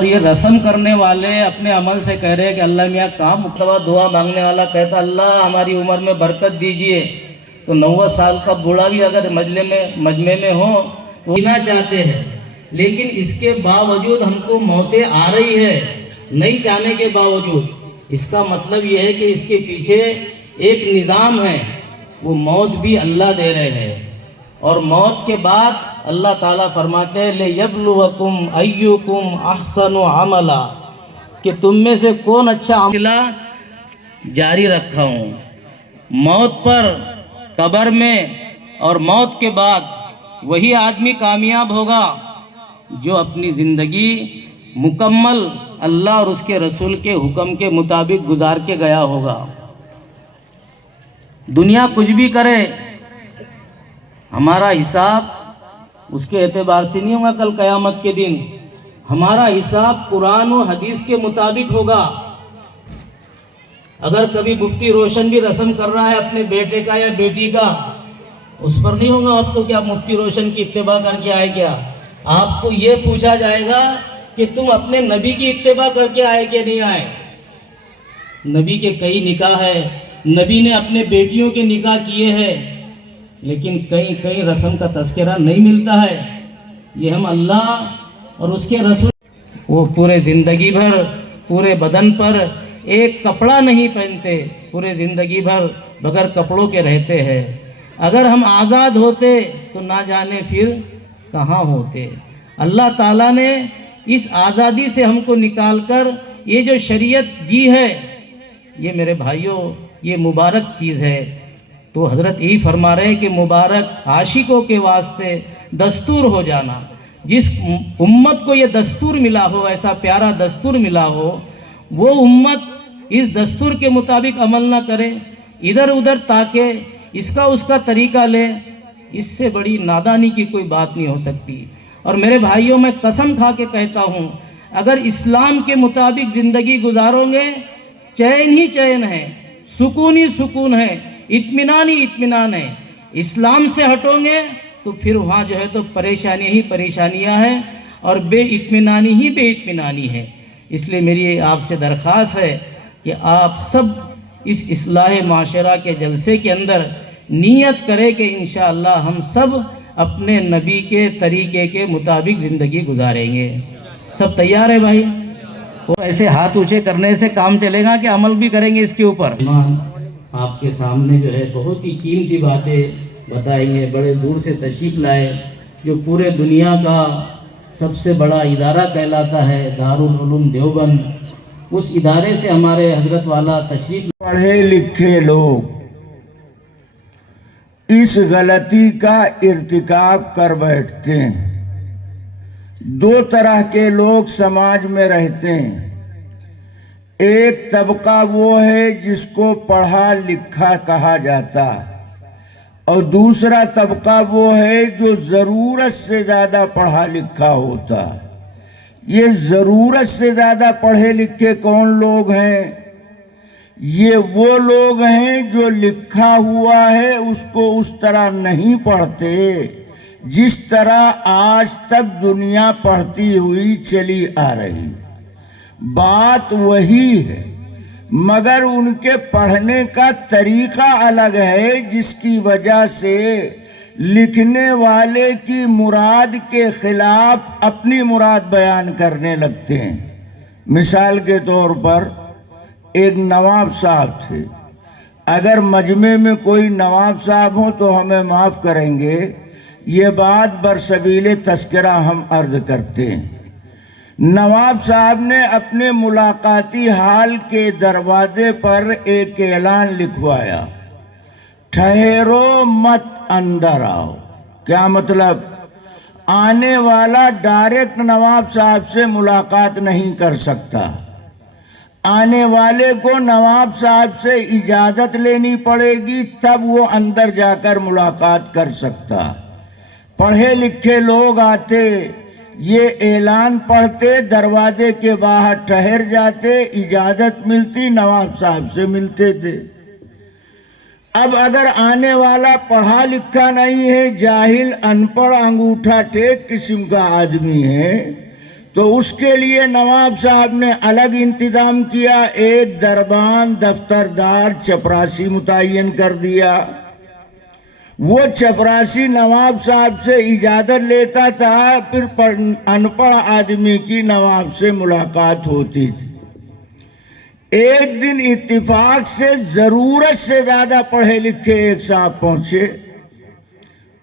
اور یہ رسم کرنے والے اپنے عمل سے کہہ رہے ہیں کہ اللہ میاں کہاں مکتبہ دعا مانگنے والا کہتا اللہ ہماری عمر میں برکت دیجئے، تو 90 سال کا بوڑھا بھی اگر مجمع میں ہو تو جینا چاہتے ہیں، لیکن اس کے باوجود ہم کو موتیں آ رہی ہے نہیں چاہنے کے باوجود۔ اس کا مطلب یہ ہے کہ اس کے پیچھے ایک نظام ہے، وہ موت بھی اللہ دے رہے ہیں، اور موت کے بعد اللہ تعالیٰ فرماتے ہیں لِيَبْلُوَكُمْ أَيُّكُمْ أَحْسَنُ عَمَلًا، کہ تم میں سے کون اچھا عمل جاری رکھا ہوں۔ موت پر، قبر میں اور موت کے بعد وہی آدمی کامیاب ہوگا جو اپنی زندگی مکمل اللہ اور اس کے رسول کے حکم کے مطابق گزار کے گیا ہوگا۔ دنیا کچھ بھی کرے، ہمارا حساب اس کے اعتبار سے نہیں ہوگا کل قیامت کے دن، ہمارا حساب قرآن و حدیث کے مطابق ہوگا۔ اگر کبھی مفتی روشن بھی رسم کر رہا ہے اپنے بیٹے کا یا بیٹی کا، اس پر نہیں ہوگا آپ کو کیا مفتی روشن کی اتباع کر کے آئے کیا، آپ کو یہ پوچھا جائے گا کہ تم اپنے نبی کی اتباع کر کے آئے کہ نہیں آئے۔ نبی کے کئی نکاح ہے، نبی نے اپنے بیٹیوں کے نکاح کیے ہیں، لیکن کئی رسم کا تذکرہ نہیں ملتا ہے۔ یہ ہم اللہ اور اس کے رسول وہ پورے زندگی بھر پورے بدن پر ایک کپڑا نہیں پہنتے، پورے زندگی بھر بغیر کپڑوں کے رہتے ہیں۔ اگر ہم آزاد ہوتے تو نہ جانے پھر کہاں ہوتے۔ اللہ تعالیٰ نے اس آزادی سے ہم کو نکال کر یہ جو شریعت دی ہے، یہ میرے بھائیوں یہ مبارک چیز ہے۔ تو حضرت یہی فرما رہے ہیں کہ مبارک عاشقوں کے واسطے دستور ہو جانا۔ جس امت کو یہ دستور ملا ہو، ایسا پیارا دستور ملا ہو، وہ امت اس دستور کے مطابق عمل نہ کرے، ادھر ادھر تاکے، اس کا طریقہ لے، اس سے بڑی نادانی کی کوئی بات نہیں ہو سکتی۔ اور میرے بھائیوں میں قسم کھا کے کہتا ہوں، اگر اسلام کے مطابق زندگی گزارو گے، چین ہی چین ہے، سکون ہی سکون ہے، اطمینان ہی اطمینان ہے۔ اسلام سے ہٹو گے تو پھر وہاں جو ہے تو پریشانی ہی پریشانیاں ہیں، اور بے اطمینانی ہی بے اطمینانی ہے۔ اس لیے میری آپ سے درخواست ہے کہ آپ سب اس اصلاح معاشرہ کے جلسے کے اندر نیت کریں کہ انشاءاللہ ہم سب اپنے نبی کے طریقے کے مطابق زندگی گزاریں گے۔ سب تیار ہے بھائی؟ وہ ایسے ہاتھ اونچے کرنے سے کام چلے گا کہ عمل بھی کریں گے اس کے اوپر؟ آپ کے سامنے جو ہے بہت ہی قیمتی باتیں بتائیں گے، بڑے دور سے تشریف لائے، جو پورے دنیا کا سب سے بڑا ادارہ کہلاتا ہے دارالعلوم دیوبند، اس ادارے سے ہمارے حضرت والا تشریف۔ پڑھے لکھے لوگ اس غلطی کا ارتکاب کر بیٹھتے ہیں۔ دو طرح کے لوگ سماج میں رہتے ہیں، ایک طبقہ وہ ہے جس کو پڑھا لکھا کہا جاتا ہے، اور دوسرا طبقہ وہ ہے جو ضرورت سے زیادہ پڑھا لکھا ہوتا ہے۔ یہ ضرورت سے زیادہ پڑھے لکھے کون لوگ ہیں؟ یہ وہ لوگ ہیں جو لکھا ہوا ہے اس کو اس طرح نہیں پڑھتے جس طرح آج تک دنیا پڑھتی ہوئی چلی آ رہی۔ بات وہی ہے، مگر ان کے پڑھنے کا طریقہ الگ ہے، جس کی وجہ سے لکھنے والے کی مراد کے خلاف اپنی مراد بیان کرنے لگتے ہیں۔ مثال کے طور پر ایک نواب صاحب تھے، اگر مجمع میں کوئی نواب صاحب ہوں تو ہمیں معاف کریں گے، یہ بات برسبیل تذکرہ ہم عرض کرتے ہیں۔ نواب صاحب نے اپنے ملاقاتی حال کے دروازے پر ایک اعلان لکھوایا، ٹھہرو مت اندر آؤ۔ کیا مطلب؟ آنے والا ڈائریکٹ نواب صاحب سے ملاقات نہیں کر سکتا، آنے والے کو نواب صاحب سے اجازت لینی پڑے گی، تب وہ اندر جا کر ملاقات کر سکتا۔ پڑھے لکھے لوگ آتے، یہ اعلان پڑھتے، دروازے کے باہر ٹھہر جاتے، اجازت ملتی، نواب صاحب سے ملتے تھے۔ اب اگر آنے والا پڑھا لکھا نہیں ہے، جاہل، ان پڑھ، انگوٹھا ٹیک قسم کا آدمی ہے، تو اس کے لیے نواب صاحب نے الگ انتظام کیا، ایک دربان دفتردار چپراسی متعین کر دیا۔ وہ چپراسی نواب صاحب سے اجازت لیتا تھا، پھر ان پڑھ آدمی کی نواب سے ملاقات ہوتی تھی۔ ایک دن اتفاق سے ضرورت سے زیادہ پڑھے لکھے ایک صاحب پہنچے،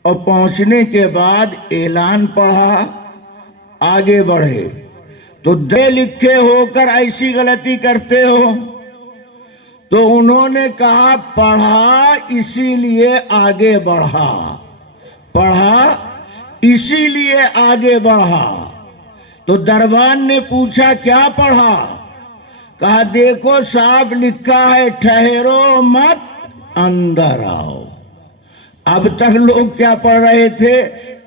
اور پہنچنے کے بعد اعلان پڑھا، آگے بڑھے۔ تو دے لکھے ہو کر ایسی غلطی کرتے ہو؟ تو انہوں نے کہا پڑھا اسی لیے آگے بڑھا، پڑھا اسی لیے آگے بڑھا۔ تو دربان نے پوچھا کیا پڑھا؟ کہا دیکھو صاحب لکھا ہے ٹھہرو مت اندر آؤ۔ اب تک لوگ کیا پڑھ رہے تھے؟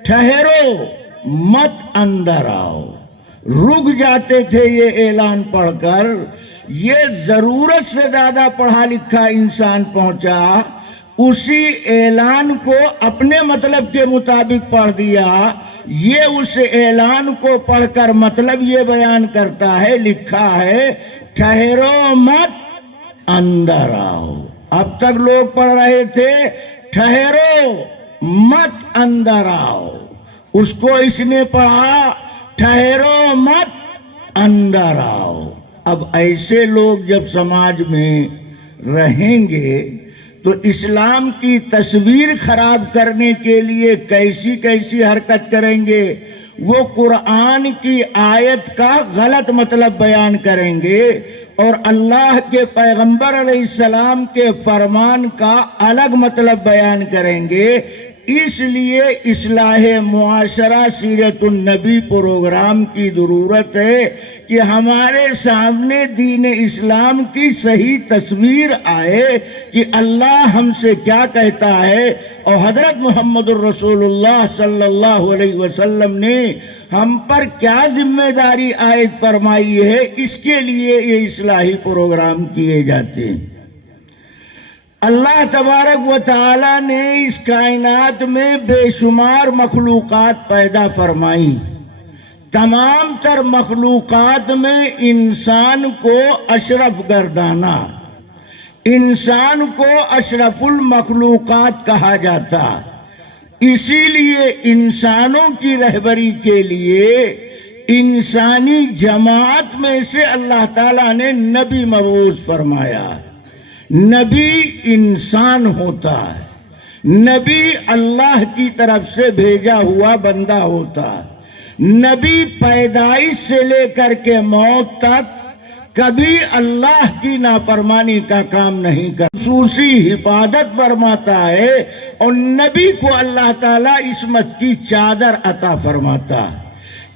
ٹھہرو مت اندر آؤ، رک جاتے تھے یہ اعلان پڑھ کر۔ یہ ضرورت سے زیادہ پڑھا لکھا انسان پہنچا، اسی اعلان کو اپنے مطلب کے مطابق پڑھ دیا۔ یہ اس اعلان کو پڑھ کر مطلب یہ بیان کرتا ہے، لکھا ہے ٹھہرو مت اندر آؤ۔ اب تک لوگ پڑھ رہے تھے ٹھہرو مت اندر آؤ، اس کو اس نے پڑھا ٹھہرو مت اندر آؤ۔ اب ایسے لوگ جب سماج میں رہیں گے تو اسلام کی تصویر خراب کرنے کے لیے کیسی کیسی حرکت کریں گے۔ وہ قرآن کی آیت کا غلط مطلب بیان کریں گے، اور اللہ کے پیغمبر علیہ السلام کے فرمان کا الگ مطلب بیان کریں گے۔ اس لیے اصلاح معاشرہ سیرت النبی پروگرام کی ضرورت ہے کہ ہمارے سامنے دین اسلام کی صحیح تصویر آئے کہ اللہ ہم سے کیا کہتا ہے، اور حضرت محمد الرسول اللہ صلی اللہ علیہ وسلم نے ہم پر کیا ذمہ داری عائد فرمائی ہے۔ اس کے لیے یہ اصلاحی پروگرام کیے جاتے ہیں۔ اللہ تبارک و تعالی نے اس کائنات میں بے شمار مخلوقات پیدا فرمائی۔ تمام تر مخلوقات میں انسان کو اشرف گردانا، انسان کو اشرف المخلوقات کہا جاتا۔ اسی لیے انسانوں کی رہبری کے لیے انسانی جماعت میں سے اللہ تعالیٰ نے نبی مبعوث فرمایا۔ نبی انسان ہوتا ہے، نبی اللہ کی طرف سے بھیجا ہوا بندہ ہوتا ہے۔ نبی پیدائش سے لے کر کے موت تک کبھی اللہ کی نافرمانی کا کام نہیں کرتا، خصوصی حفاظت فرماتا ہے، اور نبی کو اللہ تعالیٰ عصمت کی چادر عطا فرماتا ہے۔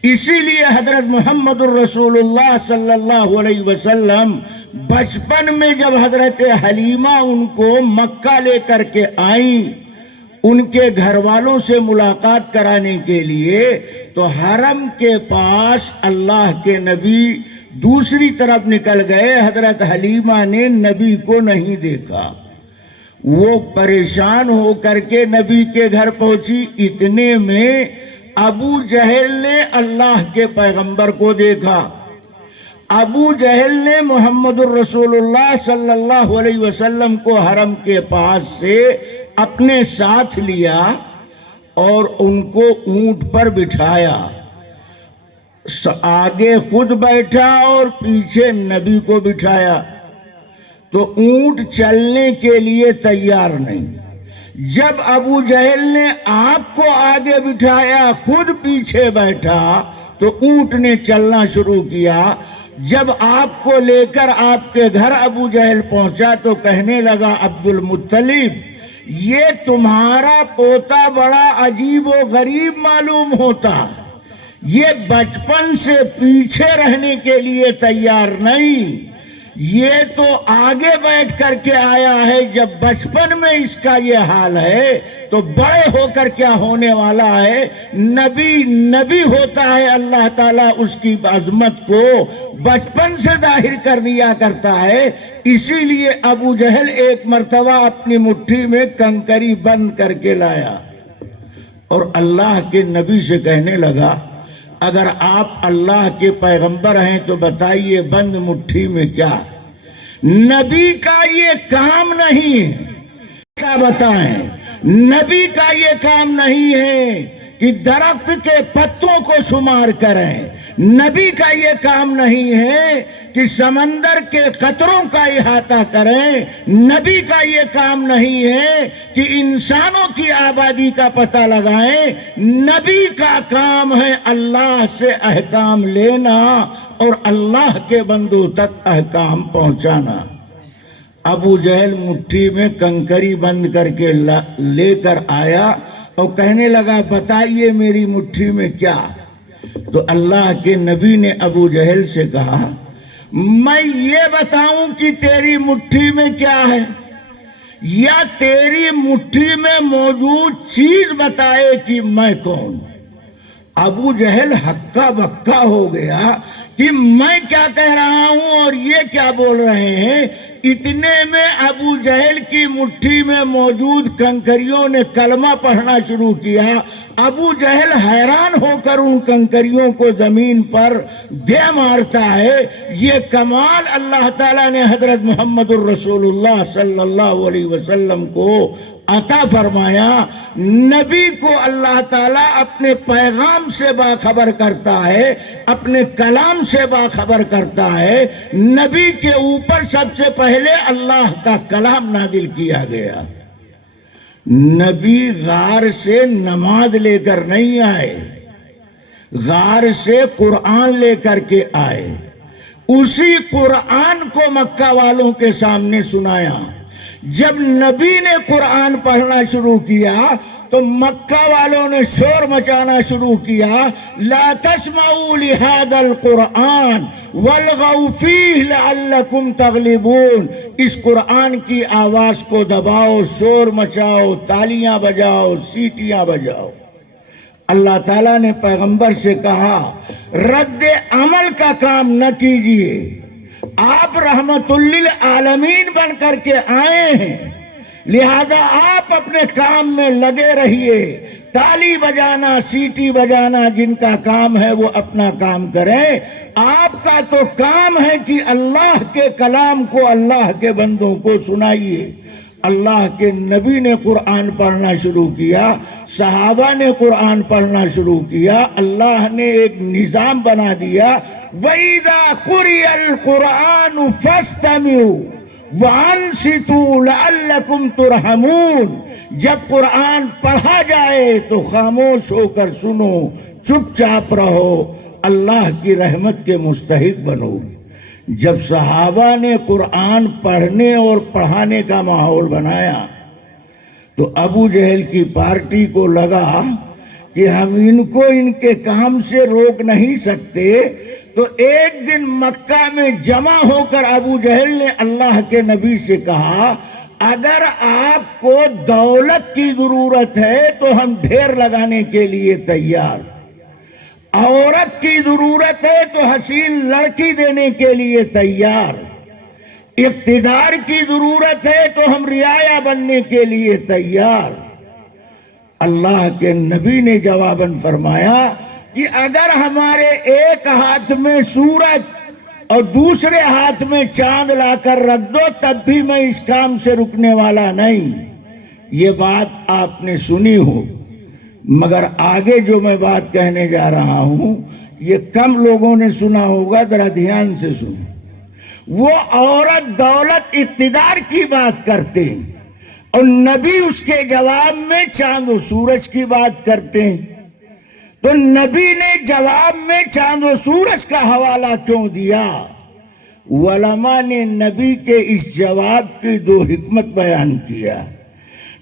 اسی لیے حضرت محمد الرسول اللہ صلی اللہ علیہ وسلم بچپن میں جب حضرت حلیمہ ان کو مکہ لے کر کے آئیں ان کے گھر والوں سے ملاقات کرانے کے لیے، تو حرم کے پاس اللہ کے نبی دوسری طرف نکل گئے۔ حضرت حلیمہ نے نبی کو نہیں دیکھا، وہ پریشان ہو کر کے نبی کے گھر پہنچی۔ اتنے میں ابو جہل نے اللہ کے پیغمبر کو دیکھا۔ ابو جہل نے محمد الرسول اللہ صلی اللہ علیہ وسلم کو حرم کے پاس سے اپنے ساتھ لیا اور ان کو اونٹ پر بٹھایا، آگے خود بیٹھا اور پیچھے نبی کو بٹھایا۔ تو اونٹ چلنے کے لیے تیار نہیں۔ جب ابو جہل نے آپ کو آگے بٹھایا، خود پیچھے بیٹھا، تو اونٹ نے چلنا شروع کیا۔ جب آپ کو لے کر آپ کے گھر ابو جہل پہنچا تو کہنے لگا عبد المطلب، یہ تمہارا پوتا بڑا عجیب و غریب معلوم ہوتا، یہ بچپن سے پیچھے رہنے کے لیے تیار نہیں، یہ تو آگے بیٹھ کر کے آیا ہے۔ جب بچپن میں اس کا یہ حال ہے تو بڑے ہو کر کیا ہونے والا ہے۔ نبی نبی ہوتا ہے، اللہ تعالیٰ اس کی عظمت کو بچپن سے ظاہر کر دیا کرتا ہے۔ اسی لیے ابو جہل ایک مرتبہ اپنی مٹھی میں کنکری بند کر کے لایا اور اللہ کے نبی سے کہنے لگا، اگر آپ اللہ کے پیغمبر ہیں تو بتائیے بند مٹھی میں کیا؟ نبی کا یہ کام نہیں ہے، کیا بتائیں؟ نبی کا یہ کام نہیں ہے کہ درخت کے پتوں کو شمار کریں، نبی کا یہ کام نہیں ہے کہ سمندر کے قطروں کا احاطہ کریں، نبی کا یہ کام نہیں ہے کہ انسانوں کی آبادی کا پتہ لگائیں، نبی کا کام ہے اللہ سے احکام لینا اور اللہ کے بندوں تک احکام پہنچانا۔ ابو جہل مٹھی میں کنکری بند کر کے لے کر آیا اور کہنے لگا بتائیے میری مٹھی میں کیا؟ تو اللہ کے نبی نے ابو جہل سے کہا میں یہ بتاؤں کہ تیری مٹھی میں کیا ہے یا تیری مٹھی میں موجود چیز بتائے کہ میں کون؟ ابو جہل ہکا بکا ہو گیا کہ میں کیا کہہ رہا ہوں اور یہ کیا بول رہے ہیں۔ اتنے میں ابو جہل کی مٹھی میں موجود کنکریوں نے کلمہ پڑھنا شروع کیا۔ ابو جہل حیران ہو کر ان کنکریوں کو زمین پر دے مارتا ہے۔ یہ کمال اللہ تعالیٰ نے حضرت محمد الرسول اللہ صلی اللہ علیہ وسلم کو عطا فرمایا۔ نبی کو اللہ تعالیٰ اپنے پیغام سے باخبر کرتا ہے، اپنے کلام سے باخبر کرتا ہے۔ نبی کے اوپر سب سے پہلے اللہ کا کلام نازل کیا گیا۔ نبی غار سے نماز لے کر نہیں آئے، غار سے قرآن لے کر کے آئے۔ اسی قرآن کو مکہ والوں کے سامنے سنایا۔ جب نبی نے قرآن پڑھنا شروع کیا تو مکہ والوں نے شور مچانا شروع کیا، لا تسمعوا لهذا القرآن والغوا فیہ لعلکم تغلبون۔ اس قرآن کی آواز کو دباؤ، شور مچاؤ، تالیاں بجاؤ، سیٹیاں بجاؤ۔ اللہ تعالیٰ نے پیغمبر سے کہا رد عمل کا کام نہ کیجئے، آپ رحمت للعالمین بن کر کے آئے ہیں، لہذا آپ اپنے کام میں لگے رہیے۔ تالی بجانا، سیٹی بجانا جن کا کام ہے وہ اپنا کام کریں، آپ کا تو کام ہے کہ اللہ کے کلام کو اللہ کے بندوں کو سنائیے۔ اللہ کے نبی نے قرآن پڑھنا شروع کیا، صحابہ نے قرآن پڑھنا شروع کیا، اللہ نے ایک نظام بنا دیا، وَإِذَا قُرِئَ الْقُرْآنُ فَاسْتَمِعُوا وَأَنصِتُوا لَعَلَّكُمْ تُرْحَمُونَ۔ جب قرآن پڑھا جائے تو خاموش ہو کر سنو، چپ چاپ رہو، اللہ کی رحمت کے مستحق بنو۔ جب صحابہ نے قرآن پڑھنے اور پڑھانے کا ماحول بنایا تو ابو جہل کی پارٹی کو لگا کہ ہم ان کو ان کے کام سے روک نہیں سکتے، تو ایک دن مکہ میں جمع ہو کر ابو جہل نے اللہ کے نبی سے کہا اگر آپ کو دولت کی ضرورت ہے تو ہم ڈھیر لگانے کے لیے تیار، عورت کی ضرورت ہے تو حسین لڑکی دینے کے لیے تیار، اقتدار کی ضرورت ہے تو ہم رعایا بننے کے لیے تیار۔ اللہ کے نبی نے جواباً فرمایا کہ اگر ہمارے ایک ہاتھ میں سورج اور دوسرے ہاتھ میں چاند لا کر رکھ دو تب بھی میں اس کام سے رکنے والا نہیں۔ یہ بات آپ نے سنی ہو، مگر آگے جو میں بات کہنے جا رہا ہوں یہ کم لوگوں نے سنا ہوگا، ذرا دھیان سے سنو۔ وہ عورت دولت اقتدار کی بات کرتے ہیں اور نبی اس کے جواب میں چاند و سورج کی بات کرتے ہیں، تو نبی نے جواب میں چاند و سورج کا حوالہ کیوں دیا؟ علماء نے نبی کے اس جواب کی دو حکمت بیان کیا۔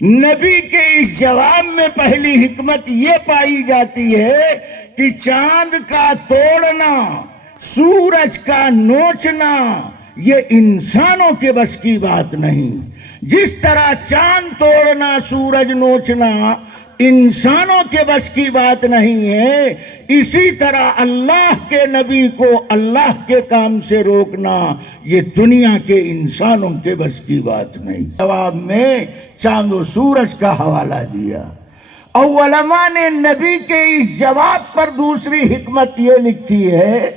نبی کے اس جواب میں پہلی حکمت یہ پائی جاتی ہے کہ چاند کا توڑنا، سورج کا نوچنا یہ انسانوں کے بس کی بات نہیں۔ جس طرح چاند توڑنا، سورج نوچنا انسانوں کے بس کی بات نہیں ہے، اسی طرح اللہ کے نبی کو اللہ کے کام سے روکنا یہ دنیا کے انسانوں کے بس کی بات نہیں۔ جواب میں چاند و سورج کا حوالہ دیا۔ اور علماء نے نبی کے اس جواب پر دوسری حکمت یہ لکھی ہے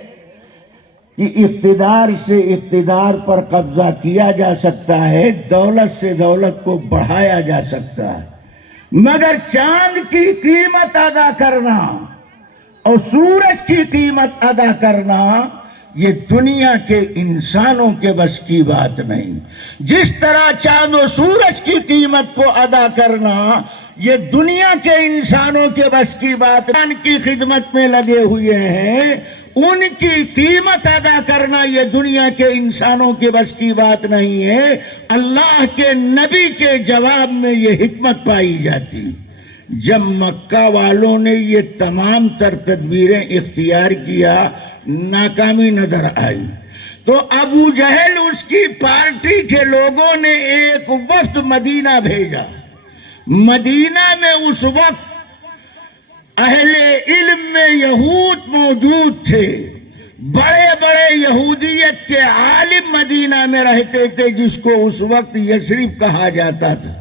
کہ اقتدار سے اقتدار پر قبضہ کیا جا سکتا ہے، دولت سے دولت کو بڑھایا جا سکتا ہے، مگر چاند کی قیمت ادا کرنا اور سورج کی قیمت ادا کرنا یہ دنیا کے انسانوں کے بس کی بات نہیں۔ جس طرح چاند و سورج کی قیمت کو ادا کرنا یہ دنیا کے انسانوں کے بس کی بات نہیں، ان کی خدمت میں لگے ہوئے ہیں، ان کی قیمت ادا کرنا یہ دنیا کے انسانوں کے بس کی بات نہیں ہے۔ اللہ کے نبی کے جواب میں یہ حکمت پائی جاتی۔ جب مکہ والوں نے یہ تمام تر تدبیریں اختیار کیا، ناکامی نظر آئی، تو ابو جہل اس کی پارٹی کے لوگوں نے ایک وفد مدینہ بھیجا۔ مدینہ میں اس وقت اہل علم میں یہود موجود تھے، بڑے بڑے یہودیت کے عالم مدینہ میں رہتے تھے، جس کو اس وقت یثرب کہا جاتا تھا۔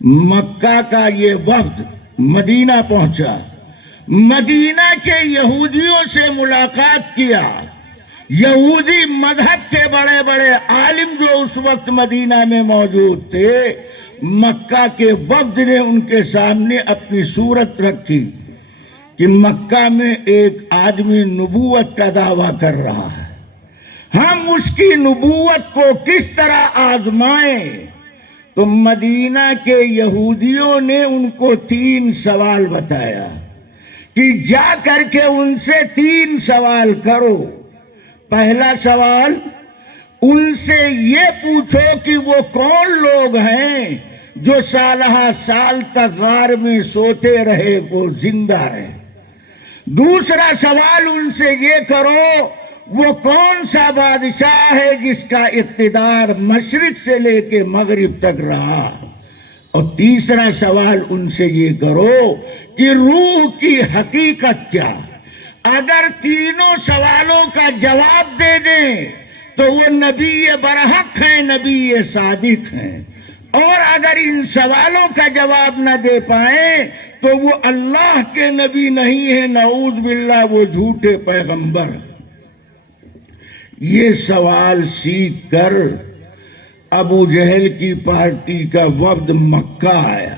مکہ کا یہ وفد مدینہ پہنچا، مدینہ کے یہودیوں سے ملاقات کیا۔ یہودی مذہب کے بڑے بڑے عالم جو اس وقت مدینہ میں موجود تھے، مکہ کے وفد نے ان کے سامنے اپنی صورت رکھی کہ مکہ میں ایک آدمی نبوت کا دعویٰ کر رہا ہے، ہم اس کی نبوت کو کس طرح آزمائیں؟ تو مدینہ کے یہودیوں نے ان کو 3 سوال بتایا کہ جا کر کے ان سے 3 سوال کرو۔ پہلا سوال، ان سے یہ پوچھو کہ وہ کون لوگ ہیں جو سالہ سال تک غار میں سوتے رہے وہ زندہ رہے۔ دوسرا سوال ان سے یہ کرو، وہ کون سا بادشاہ ہے جس کا اقتدار مشرق سے لے کے مغرب تک رہا۔ اور تیسرا سوال ان سے یہ کرو کہ روح کی حقیقت کیا۔ اگر تینوں سوالوں کا جواب دے دیں تو وہ نبی برحق ہیں، نبی صادق ہیں، اور اگر ان سوالوں کا جواب نہ دے پائیں تو وہ اللہ کے نبی نہیں ہیں، نعوذ باللہ وہ جھوٹے پیغمبر۔ یہ سوال سیکھ کر ابو جہل کی پارٹی کا وفد مکہ آیا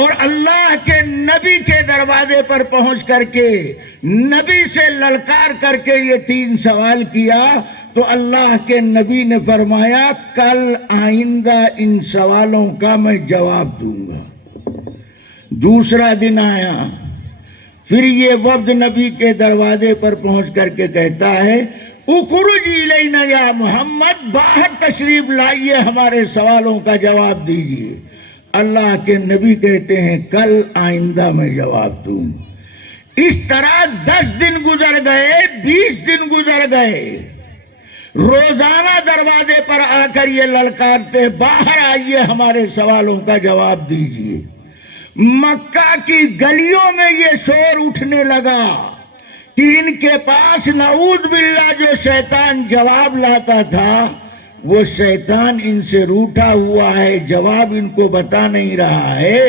اور اللہ کے نبی کے دروازے پر پہنچ کر کے نبی سے للکار کر کے یہ 3 سوال کیا۔ تو اللہ کے نبی نے فرمایا کل آئندہ ان سوالوں کا میں جواب دوں گا۔ دوسرا دن آیا، پھر یہ وفد نبی کے دروازے پر پہنچ کر کے کہتا ہے اخرج الینا یا محمد، باہر تشریف لائیے، ہمارے سوالوں کا جواب دیجیے۔ اللہ کے نبی کہتے ہیں کل آئندہ میں جواب دوں۔ اس طرح 10 دن گزر گئے، 20 دن گزر گئے، روزانہ دروازے پر آ کر یہ للکارتے باہر آئیے، ہمارے سوالوں کا جواب دیجیے۔ مکہ کی گلیوں میں یہ شور اٹھنے لگا کہ ان کے پاس نعوذ باللہ جو شیطان جواب لاتا تھا وہ شیطان ان سے روٹھا ہوا ہے، جواب ان کو بتا نہیں رہا ہے،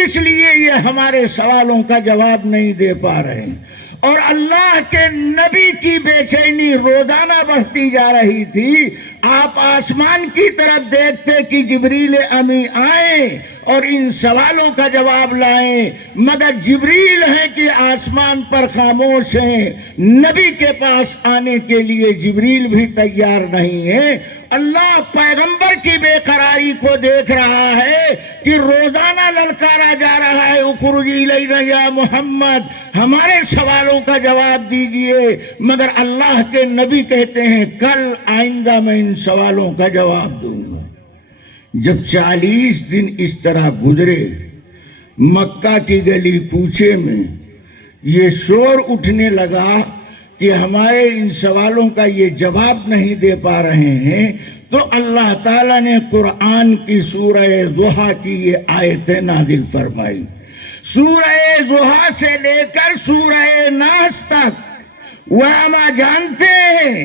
اس لیے یہ ہمارے سوالوں کا جواب نہیں دے پا رہے۔ اور اللہ کے نبی کی بے چینی روزانہ بڑھتی جا رہی تھی۔ آپ آسمان کی طرف دیکھتے کہ جبریل امی آئیں اور ان سوالوں کا جواب لائیں، مگر جبریل ہیں کہ آسمان پر خاموش ہیں، نبی کے پاس آنے کے لیے جبریل بھی تیار نہیں ہے۔ اللہ پیغمبر کی بے قراری کو دیکھ رہا ہے کہ روزانہ للکارا جا رہا ہے اخرج الینا یا محمد، ہمارے سوالوں کا جواب دیجئے، مگر اللہ کے نبی کہتے ہیں کل آئندہ میں ان سوالوں کا جواب دوں گا۔ جب 40 دن اس طرح گزرے، مکہ کی گلی کوچے میں یہ شور اٹھنے لگا کہ ہمارے ان سوالوں کا یہ جواب نہیں دے پا رہے ہیں، تو اللہ تعالیٰ نے قرآن کی سورہ ضحیٰ کی یہ آیتیں نازل فرمائی۔ سورہ ضحیٰ سے لے کر سورہ ناس تک وہ ہم جانتے ہیں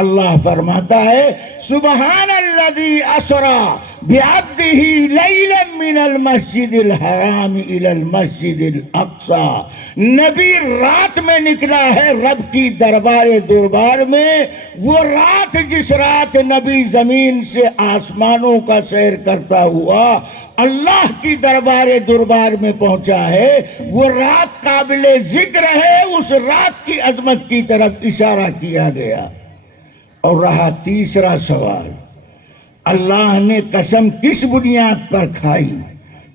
اللہ فرماتا ہے سبحان الذی اسرا بعبدہ لیلا من المسجد الحرام الی المسجد الاقصی، نبی رات میں نکلا ہے رب کی دربار میں، وہ رات جس رات نبی زمین سے آسمانوں کا سیر کرتا ہوا اللہ کی دربار میں پہنچا ہے، وہ رات قابل ذکر ہے، اس رات کی عظمت کی طرف اشارہ کیا گیا۔ اور رہا تیسرا سوال، اللہ نے قسم کس بنیاد پر کھائی؟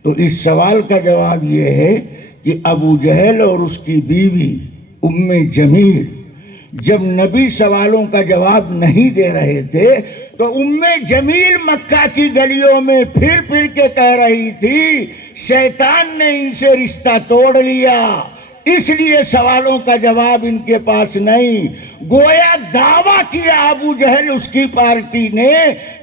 تو اس سوال کا جواب یہ ہے کہ ابو جہل اور اس کی بیوی ام جمیل جب نبی سوالوں کا جواب نہیں دے رہے تھے تو ام جمیل مکہ کی گلیوں میں پھر کے کہہ رہی تھی شیطان نے ان سے رشتہ توڑ لیا، اس لیے سوالوں کا جواب ان کے پاس نہیں۔ گویا دعویٰ کیا ابو جہل اس کی پارٹی نے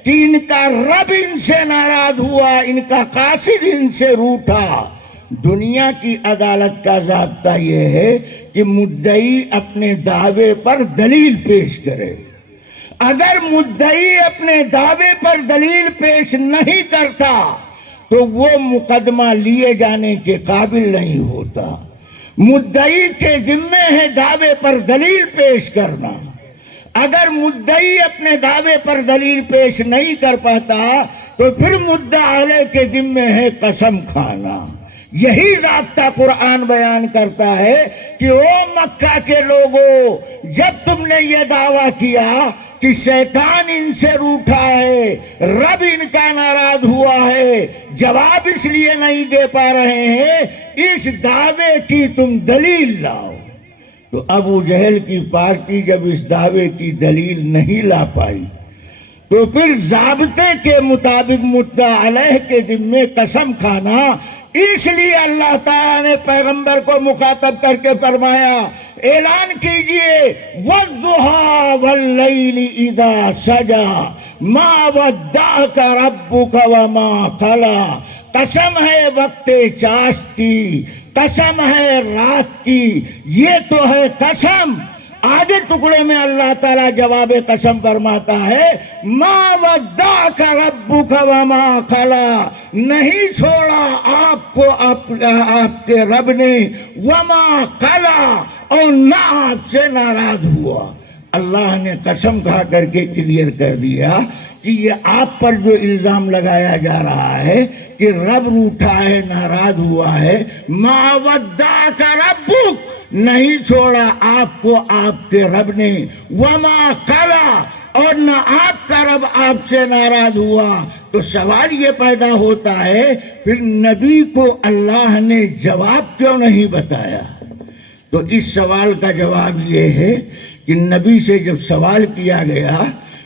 کہ ان کا رب ان سے ناراض ہوا، ان کا قاصد ان سے روٹھا۔ دنیا کی عدالت کا ضابطہ یہ ہے کہ مدعی اپنے دعوے پر دلیل پیش کرے، اگر مدعی اپنے دعوے پر دلیل پیش نہیں کرتا تو وہ مقدمہ لیے جانے کے قابل نہیں ہوتا۔ مدعی کے ذمے ہے دعوے پر دلیل پیش کرنا، اگر مدعی اپنے دعوے پر دلیل پیش نہیں کر پاتا تو پھر مدعا علیہ کے ذمے ہے قسم کھانا۔ یہی ضابطہ قرآن بیان کرتا ہے کہ او مکہ کے لوگوں، جب تم نے یہ دعویٰ کیا کہ شیطان ان سے روٹھا ہے، رب ان کا ناراض ہوا ہے، جواب اس لیے نہیں دے پا رہے ہیں، اس دعوے کی تم دلیل لاؤ۔ تو ابو جہل کی پارٹی جب اس دعوے کی دلیل نہیں لا پائی تو پھر ضابطے کے مطابق مدعا علیہ کے ذمے قسم کھانا۔ اس لیے اللہ تعالیٰ نے پیغمبر کو مخاطب کر کے فرمایا اعلان کیجئے وَالضُّحَىٰ وَاللَّيْلِ إِذَا سَجَىٰ مَا وَدَّعَكَ رَبُّكَ وَمَا قَلَىٰ، قسم ہے وقت چاشت کی، قسم ہے رات کی، یہ تو ہے قسم۔ آگے ٹکڑے میں اللہ تعالیٰ جواب قسم فرماتا ہے ما ودعک ربک وما قلی، نہیں چھوڑا آپ کو آپ کے رب نے، وما قلی، اور نہ آپ سے ناراض ہوا۔ اللہ نے قسم کھا کر کے کلیئر کر دیا کہ یہ آپ پر جو الزام لگایا جا رہا ہے کہ رب روٹھا ہے، ناراض ہوا ہے، ما ودعک ربک، نہیں چھوڑا آپ کو آپ کے رب نے، وما قلی، اور نہ آپ کا رب آپ سے ناراض ہوا۔ تو سوال یہ پیدا ہوتا ہے پھر نبی کو اللہ نے جواب کیوں نہیں بتایا؟ تو اس سوال کا جواب یہ ہے کہ نبی سے جب سوال کیا گیا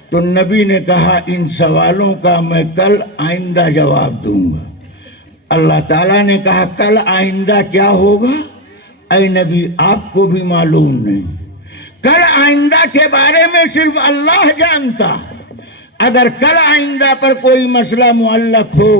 تو نبی نے کہا ان سوالوں کا میں کل آئندہ جواب دوں گا۔ اللہ تعالیٰ نے کہا کل آئندہ کیا ہوگا؟ اے نبی آپ کو بھی معلوم نہیں، کل آئندہ کے بارے میں صرف اللہ جانتا۔ اگر کل آئندہ پر کوئی مسئلہ معلق ہو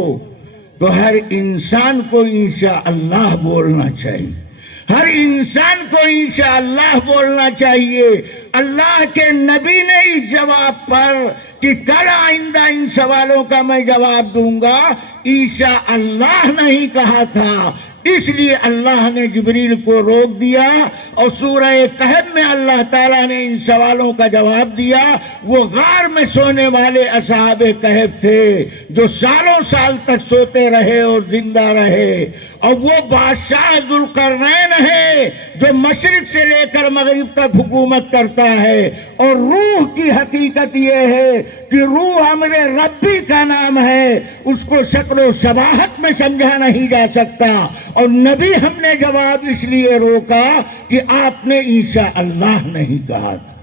تو ہر انسان کو انشاءاللہ بولنا چاہیے، ہر انسان کو انشاءاللہ بولنا چاہیے۔ اللہ کے نبی نے اس جواب پر کہ کل آئندہ ان سوالوں کا میں جواب دوں گا انشاءاللہ نہیں کہا تھا، اس لیے اللہ نے جبریل کو روک دیا اور سورہ کہف میں اللہ تعالیٰ نے ان سوالوں کا جواب دیا۔ وہ غار میں سونے والے اصحاب کہف تھے جو سالوں سال تک سوتے رہے اور زندہ رہے، اور وہ بادشاہ ذوالقرنین ہے جو مشرق سے لے کر مغرب تک حکومت کرتا ہے، اور روح کی حقیقت یہ ہے کہ روح امر ربی کا نام ہے، اس کو شکل و شباہت میں سمجھا نہیں جا سکتا۔ اور نبی ہم نے جواب اس لیے روکا کہ آپ نے انشاءاللہ نہیں کہا تھا۔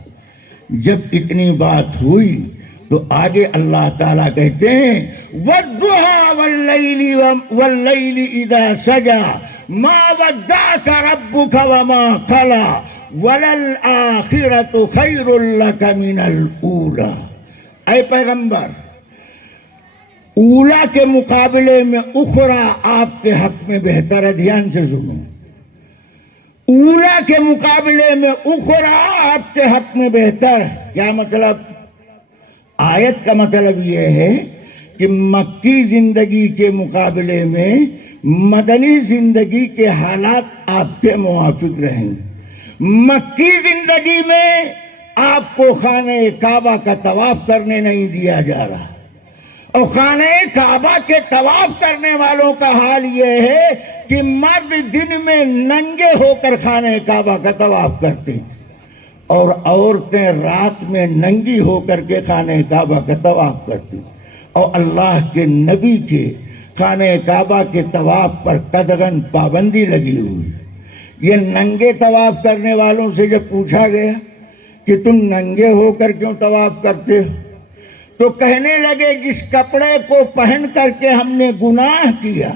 جب اتنی بات ہوئی تو آگے اللہ تعالیٰ کہتے ہیں وَالضُّحَىٰ وَاللَّيْلِ إِذَا سَجَىٰ مَا وَدَّعَكَ رَبُّكَ وَمَا قَلَىٰ وَلَلْآخِرَةُ خَيْرٌ لَكَ مِنَ الْأُولَىٰ۔ اے پیغمبر، اولا کے مقابلے میں اخرا آپ کے حق میں بہتر ہے، دھیان سے سنو۔ اولا کے مقابلے میں اخرا آپ کے حق میں بہتر. کیا مطلب؟ آیت کا مطلب یہ ہے کہ مکی زندگی کے مقابلے میں مدنی زندگی کے حالات آپ کے موافق رہیں. مکی زندگی میں آپ کو خانہ کعبہ کا طواف کرنے نہیں دیا جا رہا، اور خانہ کعبہ کے طواف کرنے والوں کا حال یہ ہے کہ مرد دن میں ننگے ہو کر خانہ کعبہ کا طواف کرتے تھے، اور عورتیں رات میں ننگی ہو کر کے خانہ کعبہ کا طواف کرتی. اور اللہ کے نبی کے خانہ کعبہ کے طواف پر قدغن پابندی لگی ہوئی. یہ ننگے طواف کرنے والوں سے جب پوچھا گیا کہ تم ننگے ہو کر کیوں طواف کرتے ہو، تو کہنے لگے جس کپڑے کو پہن کر کے ہم نے گناہ کیا،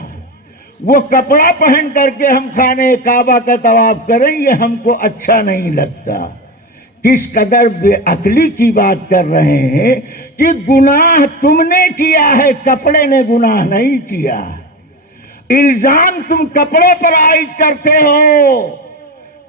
وہ کپڑا پہن کر کے ہم خانہ کعبہ کا طواف کریں، یہ ہم کو اچھا نہیں لگتا. کس قدر بے عقلی کی بات کر رہے ہیں کہ گناہ تم نے کیا ہے، کپڑے نے گناہ نہیں کیا. الزام تم کپڑے پر عائد کرتے ہو،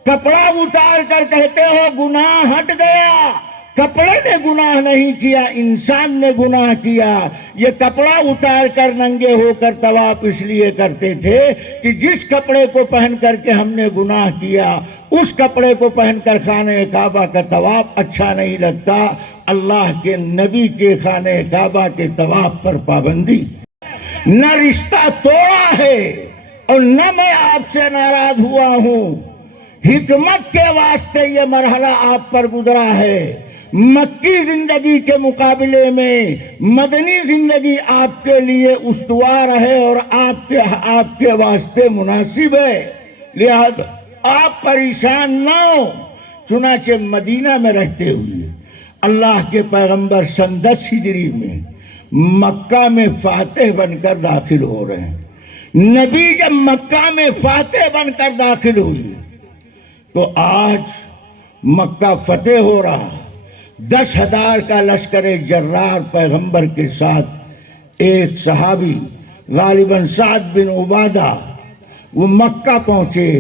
کپڑا اتار کر کہتے ہو گناہ ہٹ گیا. کپڑے نے گناہ نہیں کیا، انسان نے گناہ کیا. یہ کپڑا اتار کر ننگے ہو کر طواف اس لیے کرتے تھے کہ جس کپڑے کو پہن کر کے ہم نے گناہ کیا، اس کپڑے کو پہن کر خانہ کعبہ کا طواف اچھا نہیں لگتا. اللہ کے نبی کے خانہ کعبہ کے طواف پر پابندی. نہ رشتہ توڑا ہے اور نہ میں آپ سے ناراض ہوا ہوں. حکمت کے واسطے یہ مرحلہ آپ پر گزرا ہے. مکی زندگی کے مقابلے میں مدنی زندگی آپ کے لیے استوار ہے اور آپ کے واسطے مناسب ہے. لہذا آپ پریشان نہ ہو. چنانچہ مدینہ میں رہتے ہوئے اللہ کے پیغمبر سن 10 ہجری میں مکہ میں فاتح بن کر داخل ہو رہے ہیں. نبی جب مکہ میں فاتح بن کر داخل ہوئی تو آج مکہ فتح ہو رہا. 10,000 کا لشکر جرار پیغمبر کے ساتھ ایک صحابی غالباً سعد بن عبادہ وہ مکہ پہنچے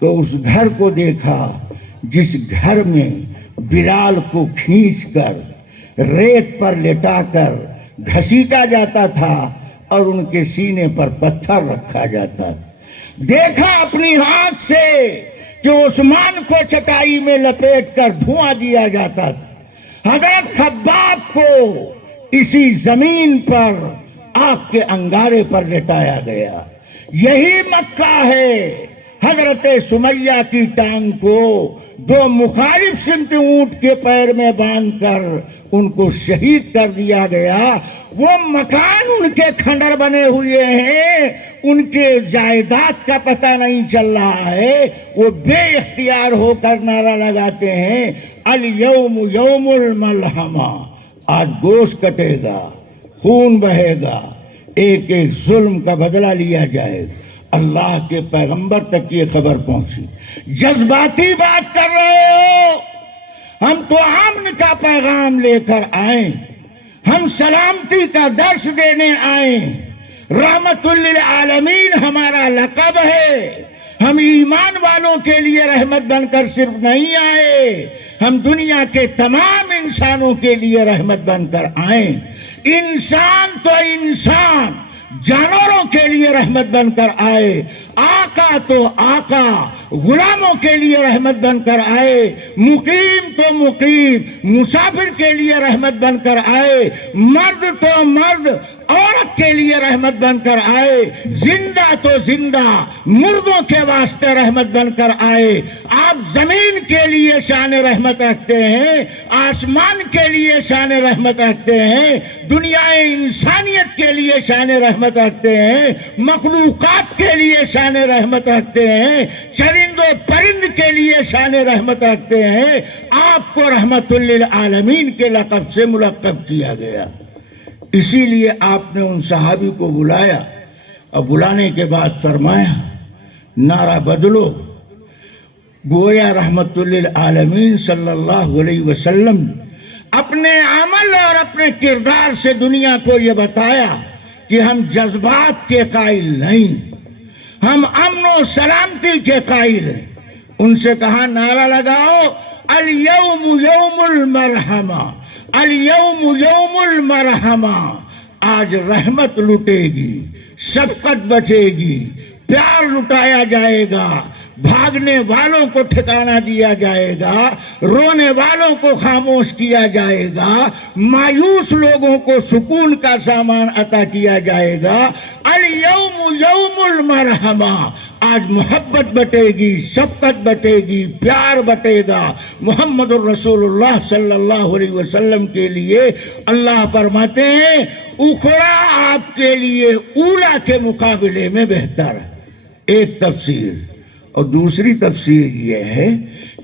تو اس گھر کو دیکھا جس گھر میں بلال کو کھینچ کر ریت پر لٹا کر گھسیٹا جاتا تھا اور ان کے سینے پر پتھر رکھا جاتا. دیکھا اپنی آنکھ سے کہ عثمان کو چٹائی میں لپیٹ کر دھواں دیا جاتا تھا. حضرت خباب کو اسی زمین پر آگ کے انگارے پر لٹایا گیا. یہی مکہ ہے. حضرت سمیہ کی ٹانگ کو 2 مخالف سمت اونٹ کے پیر میں باندھ کر ان کو شہید کر دیا گیا. وہ مکان ان کے کھنڈر بنے ہوئے ہیں، ان کے جائیداد کا پتہ نہیں چل رہا ہے. وہ بے اختیار ہو کر نعرہ لگاتے ہیں الیوم یوم الملحمہ. آج گوشت کٹے گا، خون بہے گا، ایک ایک ظلم کا بدلہ لیا جائے گا. اللہ کے پیغمبر تک یہ خبر پہنچی. جذباتی بات کر رہے ہو. ہم تو امن کا پیغام لے کر آئیں، ہم سلامتی کا درس دینے آئیں. رحمت للعالمین ہمارا لقب ہے. ہم ایمان والوں کے لیے رحمت بن کر صرف نہیں آئے، ہم دنیا کے تمام انسانوں کے لیے رحمت بن کر آئیں. انسان تو انسان، جانوروں کے لیے رحمت بن کر آئے. آقا تو آقا، غلاموں کے لیے رحمت بن کر آئے. مقیم تو مقیم، مسافر کے لیے رحمت بن کر آئے. مرد تو مرد، عورت کے لیے رحمت بن کر آئے. زندہ تو زندہ، مردوں کے واسطے رحمت بن کر آئے. آپ زمین کے لیے شان رحمت رکھتے ہیں، آسمان کے لیے شان رحمت رکھتے ہیں، دنیا انسانیت کے لیے شان رحمت رکھتے ہیں، مخلوقات کے لیے شان رحمت رکھتے ہیں، چرند و پرند کے لیے شان رحمت رکھتے ہیں. آپ کو رحمت للعالمین کے لقب سے ملقب کیا گیا. اسی لیے آپ نے ان صحابی کو بلایا اور بلانے کے بعد فرمایا نعرہ بدلو. گویا رحمت للعالمین صلی اللہ علیہ وسلم اپنے عمل اور اپنے کردار سے دنیا کو یہ بتایا کہ ہم جذبات کے قائل نہیں، ہم امن و سلامتی کے قائل ہیں. ان سے کہا نعرہ لگاؤ الیوم یوم المرحمہ، الیوم یوم المرحمہ، آج رحمت لٹے گی، شفقت بچے گی، پیار لٹایا جائے گا، بھاگنے والوں کو ٹھکانہ دیا جائے گا، رونے والوں کو خاموش کیا جائے گا، مایوس لوگوں کو سکون کا سامان عطا کیا جائے گا۔ الیوم یوم المرحمہ، آج محبت بٹے گی، شفقت بٹے گی، پیار بٹے گا۔ محمد الرسول اللہ صلی اللہ علیہ وسلم کے لیے اللہ فرماتے ہیں اخرا آپ کے لیے اولا کے مقابلے میں بہتر ہے۔ ایک تفسیر، اور دوسری تفسیر یہ ہے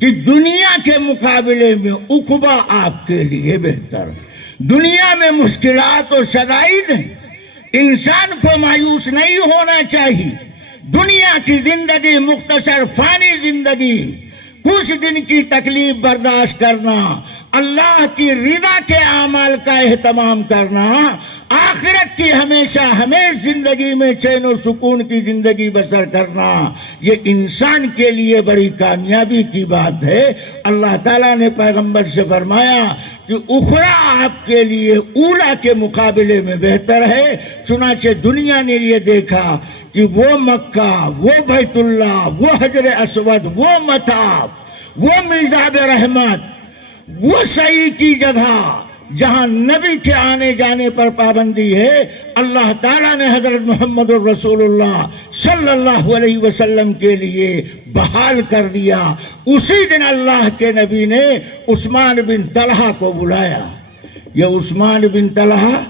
کہ دنیا کے مقابلے میں عقبہ آپ کے لیے بہتر ہے۔ دنیا میں مشکلات و شدائد ہیں، انسان کو مایوس نہیں ہونا چاہیے۔ دنیا کی زندگی مختصر فانی زندگی، کچھ دن کی تکلیف برداشت کرنا، اللہ کی رضا کے اعمال کا اہتمام کرنا، آخرت کی ہمیشہ زندگی میں چین و سکون کی زندگی بسر کرنا، یہ انسان کے لیے بڑی کامیابی کی بات ہے۔ اللہ تعالیٰ نے پیغمبر سے فرمایا کہ اخرا آپ کے لیے اولا کے مقابلے میں بہتر ہے۔ چنانچہ دنیا نے یہ دیکھا کہ وہ مکہ، وہ بیت اللہ، وہ حجر اسود، وہ مطاف، وہ میزاب رحمت، وہ صحیح کی جگہ جہاں نبی کے آنے جانے پر پابندی ہے، اللہ تعالیٰ نے حضرت محمد الرسول اللہ صلی اللہ علیہ وسلم کے لیے بحال کر دیا۔ اسی دن اللہ کے نبی نے عثمان بن طلحہ کو بلایا۔ یہ عثمان بن طلحہ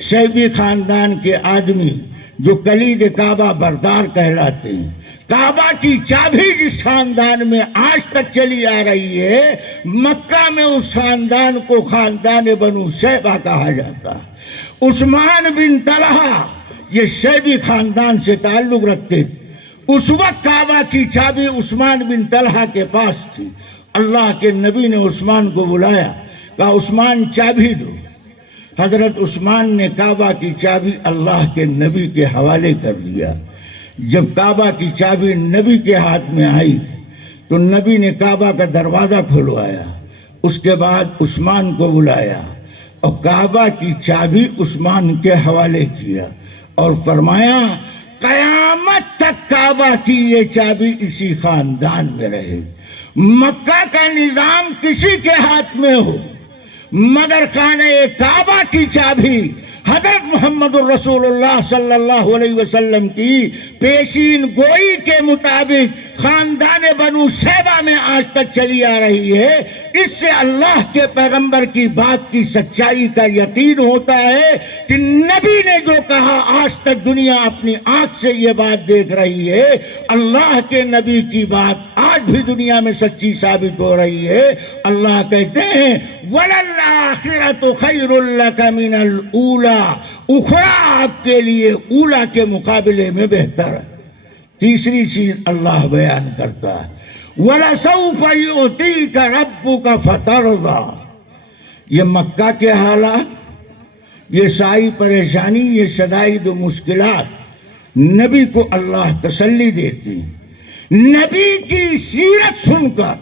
شیبی خاندان کے آدمی جو کلید کعبہ بردار کہلاتے ہیں، کعبہ کی چابی جس خاندان میں آج تک چلی آ رہی ہے، مکہ میں اس خاندان کو خاندان بنو شیبہ کہا جاتا ہے۔ عثمان بن طلحہ یہ شیبی خاندان سے تعلق رکھتے تھے۔ اس وقت کعبہ کی چابی عثمان بن طلحہ کے پاس تھی۔ اللہ کے نبی نے عثمان کو بلایا، کہا عثمان چابی دو۔ حضرت عثمان نے کعبہ کی چابی اللہ کے نبی کے حوالے کر دیا۔ جب کعبہ کی چابی نبی کے ہاتھ میں آئی تو نبی نے کعبہ کا دروازہ کھلوایا، اس کے بعد عثمان کو بلایا اور کعبہ کی چابی عثمان کے حوالے کیا اور فرمایا قیامت تک کعبہ کی یہ چابی اسی خاندان میں رہے۔ مکہ کا نظام کسی کے ہاتھ میں ہو مگر خانہ کعبہ کی چابی حضرت محمد الرسول اللہ صلی اللہ علیہ وسلم کی پیشین گوئی کے مطابق خاندان بنو شیبہ میں آج تک چلی آ رہی ہے۔ اس سے اللہ کے پیغمبر کی بات کی سچائی کا یقین ہوتا ہے کہ نبی نے جو کہا آج تک دنیا اپنی آنکھ سے یہ بات دیکھ رہی ہے۔ اللہ کے نبی کی بات آج بھی دنیا میں سچی ثابت ہو رہی ہے۔ اللہ کہتے ہیں وَلَلْآخِرَةُ خَيْرٌ لَكَ مِنَ الْأُولَى، اخرى آپ کے لیے اولا کے مقابلے میں بہتر ہے۔ تیسری چیز اللہ بیان کرتا ہے وَلَسَوْفَ يُؤْتِيكَ رَبُّكَ فَتَرْضَى۔ یہ مکہ کے حالات، یہ ساری پریشانی، یہ شدائد و مشکلات نبی کو اللہ تسلی دیتے ہیں۔ نبی کی سیرت سن کر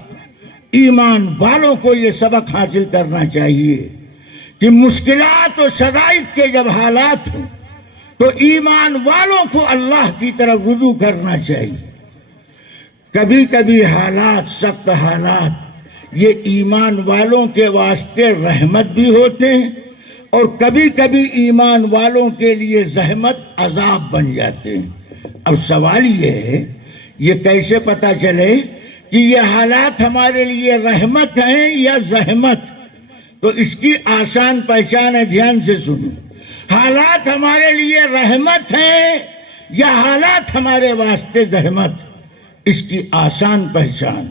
ایمان والوں کو یہ سبق حاصل کرنا چاہیے کہ مشکلات و شدائد کے جب حالات ہوں تو ایمان والوں کو اللہ کی طرف رجوع کرنا چاہیے۔ کبھی کبھی حالات، سخت حالات، یہ ایمان والوں کے واسطے رحمت بھی ہوتے ہیں اور کبھی کبھی ایمان والوں کے لیے زحمت عذاب بن جاتے ہیں۔ اب سوال یہ ہے یہ کیسے پتہ چلے کہ یہ حالات ہمارے لیے رحمت ہیں یا زحمت؟ تو اس کی آسان پہچان ہے، دھیان سے سنو۔ حالات ہمارے لیے رحمت ہیں یا حالات ہمارے واسطے زحمت؟ اس کی آسان پہچان،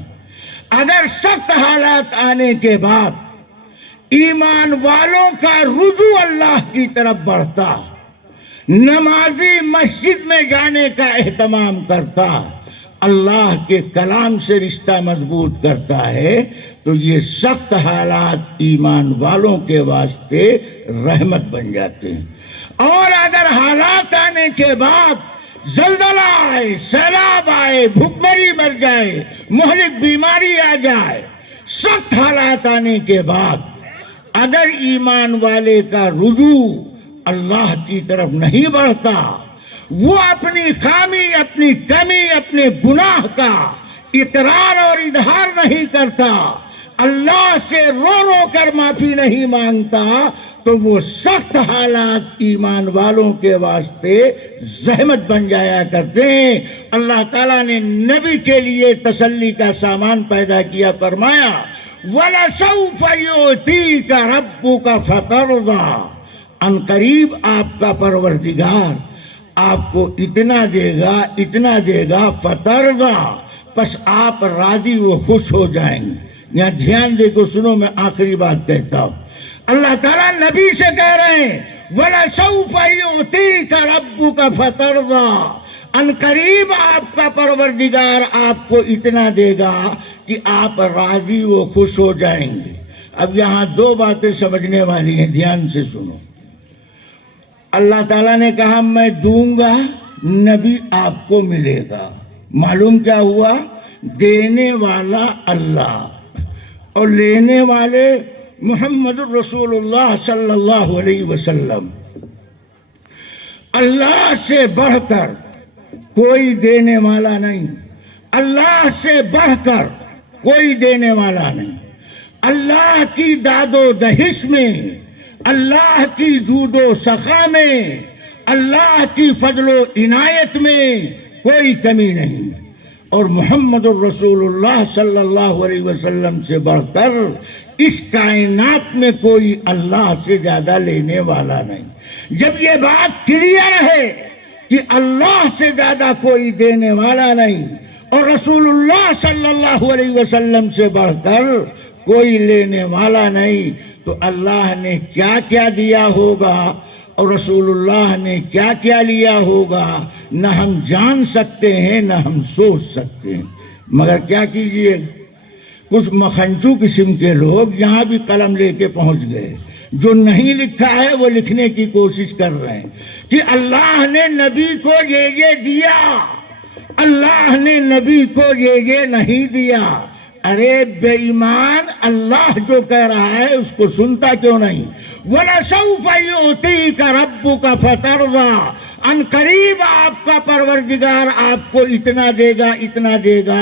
اگر سخت حالات آنے کے بعد ایمان والوں کا رجوع اللہ کی طرف بڑھتا، نمازی مسجد میں جانے کا اہتمام کرتا، اللہ کے کلام سے رشتہ مضبوط کرتا ہے، تو یہ سخت حالات ایمان والوں کے واسطے رحمت بن جاتے ہیں۔ اور اگر حالات آنے کے بعد زلزلہ آئے، سیلاب آئے، بھوکمری مر جائے، مہلک بیماری آ جائے، سخت حالات آنے کے بعد اگر ایمان والے کا رجوع اللہ کی طرف نہیں بڑھتا، وہ اپنی خامی، اپنی کمی، اپنے گناہ کا اقرار اور اظہار نہیں کرتا، اللہ سے رو رو کر معافی نہیں مانگتا، تو وہ سخت حالات ایمان والوں کے واسطے زحمت بن جایا کرتے ہیں۔ اللہ تعالیٰ نے نبی کے لیے تسلی کا سامان پیدا کیا، فرمایا وَلَسَوْفَ يُؤْتِيكَ رَبُّكَ فَتَرْضَىٰ، ان قریب آپ کا پروردگار آپ کو اتنا دے گا، اتنا دے گا، فَتَرْضَىٰ، پس آپ راضی و خوش ہو جائیں گے۔ یہاں دھیان دے کو سنو، میں آخری بات کہتا ہوں۔ اللہ تعالیٰ نبی سے کہہ رہے ہیں وَلَسَوْفَ يُؤْتِيكَ رَبُّكَ فَتَرْضَىٰ، ان قریب آپ کا پروردگار آپ کو اتنا دے گا کہ آپ راضی و خوش ہو جائیں گے۔ اب یہاں دو باتیں سمجھنے والی ہیں، دھیان سے سنو۔ اللہ تعالیٰ نے کہا میں دوں گا، نبی آپ کو ملے گا۔ معلوم کیا ہوا؟ دینے والا اللہ اور لینے والے محمد الرسول اللہ صلی اللہ علیہ وسلم۔ اللہ سے بڑھ کر کوئی دینے والا نہیں، اللہ سے بڑھ کر کوئی دینے والا نہیں۔ اللہ کی داد و دہش میں، اللہ کی جود و سخا میں، اللہ کی فضل و عنایت میں کوئی کمی نہیں، اور محمد الرسول اللہ صلی اللہ علیہ وسلم سے بڑھ کر اس کائنات میں کوئی اللہ سے زیادہ لینے والا نہیں۔ جب یہ بات کلیئر ہے کہ اللہ سے زیادہ کوئی دینے والا نہیں اور رسول اللہ صلی اللہ علیہ وسلم سے بڑھ کر کوئی لینے والا نہیں، تو اللہ نے کیا کیا دیا ہوگا اور رسول اللہ نے کیا کیا لیا ہوگا نہ ہم جان سکتے ہیں، نہ ہم سوچ سکتے ہیں۔ مگر کیا کیجئے، کچھ مکھنچو قسم کے لوگ یہاں بھی قلم لے کے پہنچ گئے، جو نہیں لکھا ہے وہ لکھنے کی کوشش کر رہے ہیں کہ اللہ نے نبی کو یہ دیا، اللہ نے نبی کو یہ نہیں دیا۔ ارے بے ایمان، اللہ جو کہہ رہا ہے اس کو سنتا کیوں نہیں؟ وَلَسَوْفَ يُؤْتِيكَ رَبُّكَ فَتَرْضَىٰ، ان قریب آپ کا پروردگار آپ کو اتنا دے گا، اتنا دے گا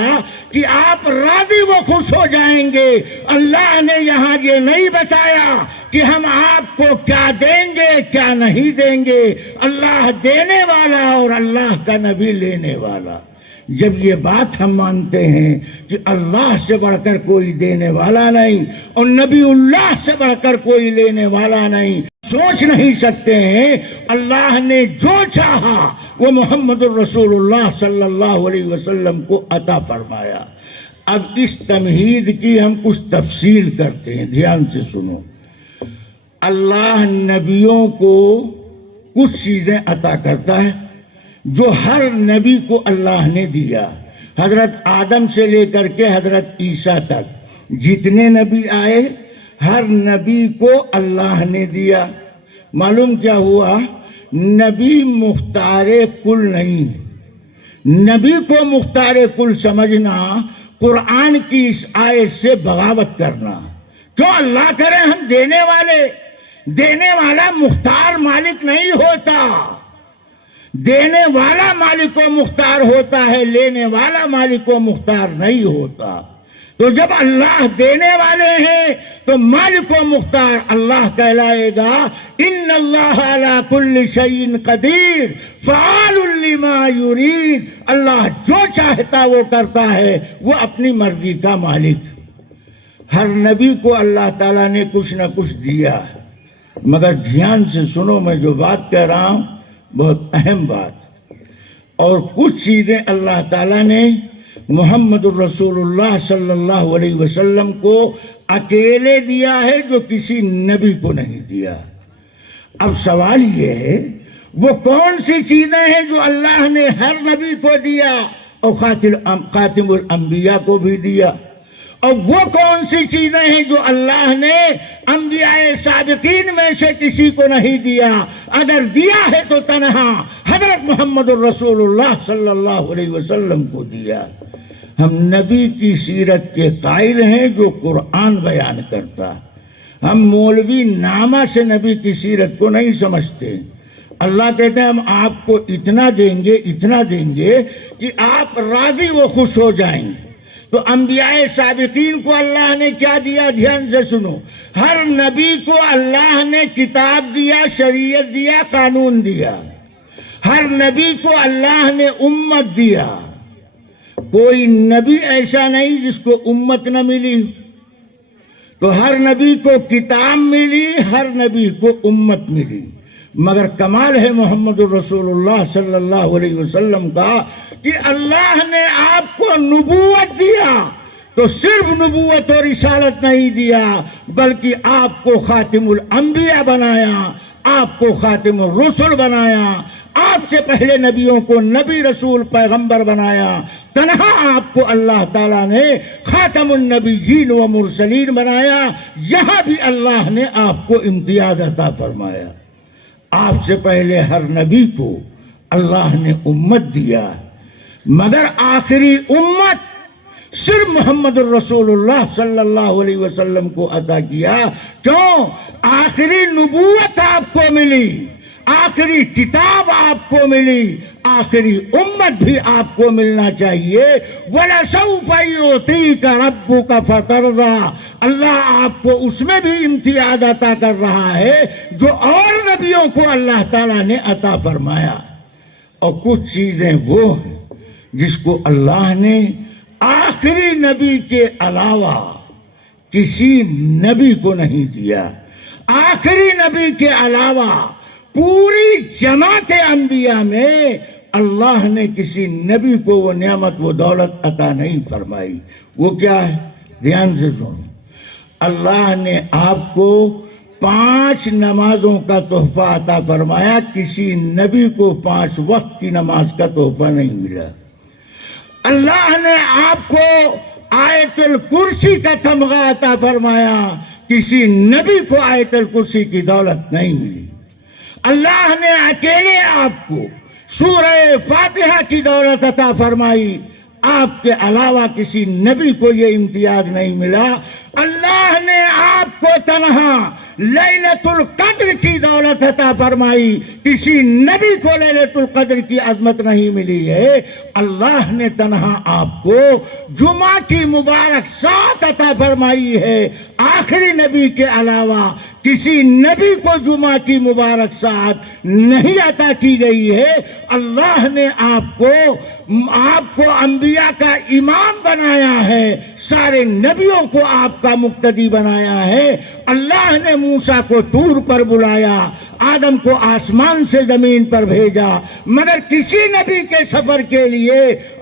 کہ آپ راضی و خوش ہو جائیں گے۔ اللہ نے یہاں یہ نہیں بتایا کہ ہم آپ کو کیا دیں گے، کیا نہیں دیں گے۔ اللہ دینے والا اور اللہ کا نبی لینے والا۔ جب یہ بات ہم مانتے ہیں کہ اللہ سے بڑھ کر کوئی دینے والا نہیں اور نبی اللہ سے بڑھ کر کوئی لینے والا نہیں، سوچ نہیں سکتے ہیں اللہ نے جو چاہا وہ محمد الرسول اللہ صلی اللہ علیہ وسلم کو عطا فرمایا۔ اب اس تمہید کی ہم کچھ تفصیل کرتے ہیں، دھیان سے سنو۔ اللہ نبیوں کو کچھ چیزیں عطا کرتا ہے جو ہر نبی کو اللہ نے دیا۔ حضرت آدم سے لے کر کے حضرت عیسیٰ تک جتنے نبی آئے، ہر نبی کو اللہ نے دیا۔ معلوم کیا ہوا؟ نبی مختار کل نہیں۔ نبی کو مختار کل سمجھنا قرآن کی اس آیت سے بغاوت کرنا۔ کیوں؟ اللہ کرے ہم دینے والے، دینے والا مختار مالک نہیں ہوتا، دینے والا مالک و مختار ہوتا ہے، لینے والا مالک و مختار نہیں ہوتا۔ تو جب اللہ دینے والے ہیں تو مالک و مختار اللہ کہلائے گا۔ ان اللہ علی کل شیء قدیر فعال لما یرید، اللہ جو چاہتا وہ کرتا ہے، وہ اپنی مرضی کا مالک۔ ہر نبی کو اللہ تعالیٰ نے کچھ نہ کچھ دیا، مگر دھیان سے سنو، میں جو بات کہہ رہا ہوں بہت اہم بات۔ اور کچھ چیزیں اللہ تعالیٰ نے محمد الرسول اللہ صلی اللہ علیہ وسلم کو اکیلے دیا ہے جو کسی نبی کو نہیں دیا۔ اب سوال یہ ہے وہ کون سی چیزیں ہیں جو اللہ نے ہر نبی کو دیا اور خاتم الانبیاء کو بھی دیا، اور وہ کون سی چیزیں ہیں جو اللہ نے انبیاء سابقین میں سے کسی کو نہیں دیا؟ اگر دیا ہے تو تنہا حضرت محمد الرسول اللہ صلی اللہ علیہ وسلم کو دیا۔ ہم نبی کی سیرت کے قائل ہیں جو قرآن بیان کرتا، ہم مولوی نامہ سے نبی کی سیرت کو نہیں سمجھتے۔ اللہ کہتے ہیں ہم آپ کو اتنا دیں گے کہ آپ راضی و خوش ہو جائیں گے۔ تو انبیاء سابقین کو اللہ نے کیا دیا؟ دھیان سے سنو، ہر نبی کو اللہ نے کتاب دیا، شریعت دیا، قانون دیا۔ ہر نبی کو اللہ نے امت دیا۔ کوئی نبی ایسا نہیں جس کو امت نہ ملی۔ تو ہر نبی کو کتاب ملی، ہر نبی کو امت ملی، مگر کمال ہے محمد الرسول اللہ صلی اللہ علیہ وسلم کا کہ اللہ نے آپ کو نبوت دیا تو صرف نبوت اور رسالت نہیں دیا، بلکہ آپ کو خاتم الانبیاء بنایا، آپ کو خاتم الرسل بنایا، آپ سے پہلے نبیوں کو نبی رسول پیغمبر بنایا، تنہا آپ کو اللہ تعالیٰ نے خاتم النبیین و مرسلین بنایا۔ یہاں بھی اللہ نے آپ کو امتیاز عطا فرمایا۔ آپ سے پہلے ہر نبی کو اللہ نے امت دیا، مگر آخری امت صرف محمد الرسول اللہ صلی اللہ علیہ وسلم کو عطا کیا۔ کیوں؟ آخری نبوت آپ کو ملی، آخری کتاب آپ کو ملی، آخری امت بھی آپ کو ملنا چاہیے۔ وَلَسَوْفَ يُعْطِيكَ رَبُّكَ فَتَرْضَىٰ، اللہ آپ کو اس میں بھی امتیاز عطا کر رہا ہے جو اور نبیوں کو اللہ تعالیٰ نے عطا فرمایا۔ اور کچھ چیزیں وہ ہیں جس کو اللہ نے آخری نبی کے علاوہ کسی نبی کو نہیں دیا۔ آخری نبی کے علاوہ پوری جماعت انبیاء میں اللہ نے کسی نبی کو وہ نعمت و دولت عطا نہیں فرمائی۔ وہ کیا ہے؟ دھیان سے سنو، اللہ نے آپ کو 5 نمازوں کا تحفہ عطا فرمایا، کسی نبی کو 5 وقت کی نماز کا تحفہ نہیں ملا۔ اللہ نے آپ کو آیت الکرسی کا تمغہ عطا فرمایا، کسی نبی کو آیت الکرسی کی دولت نہیں ملی۔ اللہ نے اکیلے آپ کو سورہ فاتحہ کی دولت عطا فرمائی، آپ کے علاوہ کسی نبی کو یہ امتیاز نہیں ملا۔ اللہ نے آپ کو تنہا لیلۃ القدر کی دولت عطا فرمائی، کسی نبی کو لیلۃ القدر کی عظمت نہیں ملی ہے۔ اللہ نے تنہا آپ کو جمعہ کی مبارک سات عطا فرمائی ہے، آخری نبی کے علاوہ کسی نبی کو جمعہ کی مبارک سات نہیں عطا کی گئی ہے۔ اللہ نے آپ کو انبیاء کا امام بنایا ہے، سارے نبیوں کو آپ کا مقتدی بنایا ہے۔ اللہ نے موسیٰ کو طور پر بلایا، آدم کو آسمان سے زمین پر بھیجا، مگر کسی نبی کے سفر کے لیے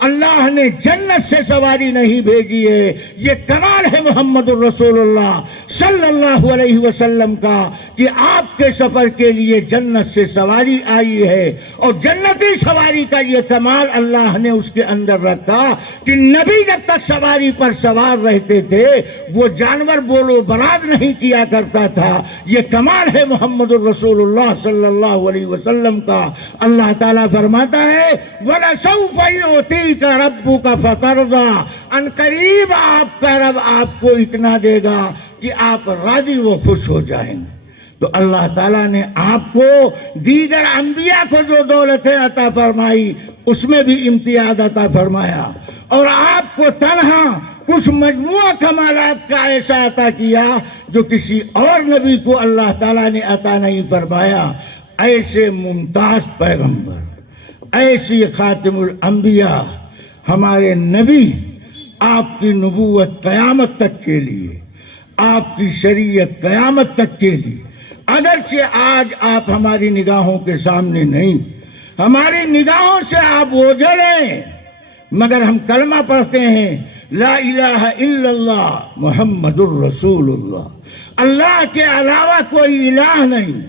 اللہ نے جنت سے سواری نہیں بھیجی ہے۔ یہ کمال ہے محمد الرسول اللہ صلی اللہ علیہ وسلم کا کہ آپ کے سفر کے لیے جنت سے سواری آئی ہے، اور جنتی سواری کا یہ کمال اللہ نے اس کے اندر رکھا کہ نبی جب تک سواری پر سوار رہتے تھے وہ جانور بولو براد نہیں کیا کرتا تھا۔ یہ کمال ہے محمد الرسول اللہ صلی اللہ علیہ وسلم کا۔ اللہ تعالیٰ فرماتا ہے وَلَسَوْفَ يُعْطِيكَ رَبُّكَ فَتَرْضَىٰ، ان قریب آپ کا رب آپ کو اتنا دے گا کہ آپ راضی و خوش ہو جائیں گے۔ تو اللہ تعالیٰ نے آپ کو دیگر انبیاء کو جو دولتیں عطا فرمائی اس میں بھی امتیاز عطا فرمایا، اور آپ کو تنہا کچھ مجموعہ کمالات کا ایسا عطا کیا جو کسی اور نبی کو اللہ تعالیٰ نے عطا نہیں فرمایا۔ ایسے ممتاز پیغمبر، ایسی خاتم الانبیاء ہمارے نبی، آپ کی نبوت قیامت تک کے لیے، آپ کی شریعت قیامت تک کے لیے، اگرچہ آج آپ ہماری نگاہوں کے سامنے نہیں، ہماری نگاہوں سے آپ اوجھل ہیں، مگر ہم کلمہ پڑھتے ہیں لا الہ الا اللہ محمد الرسول اللہ، اللہ کے علاوہ کوئی الہ نہیں،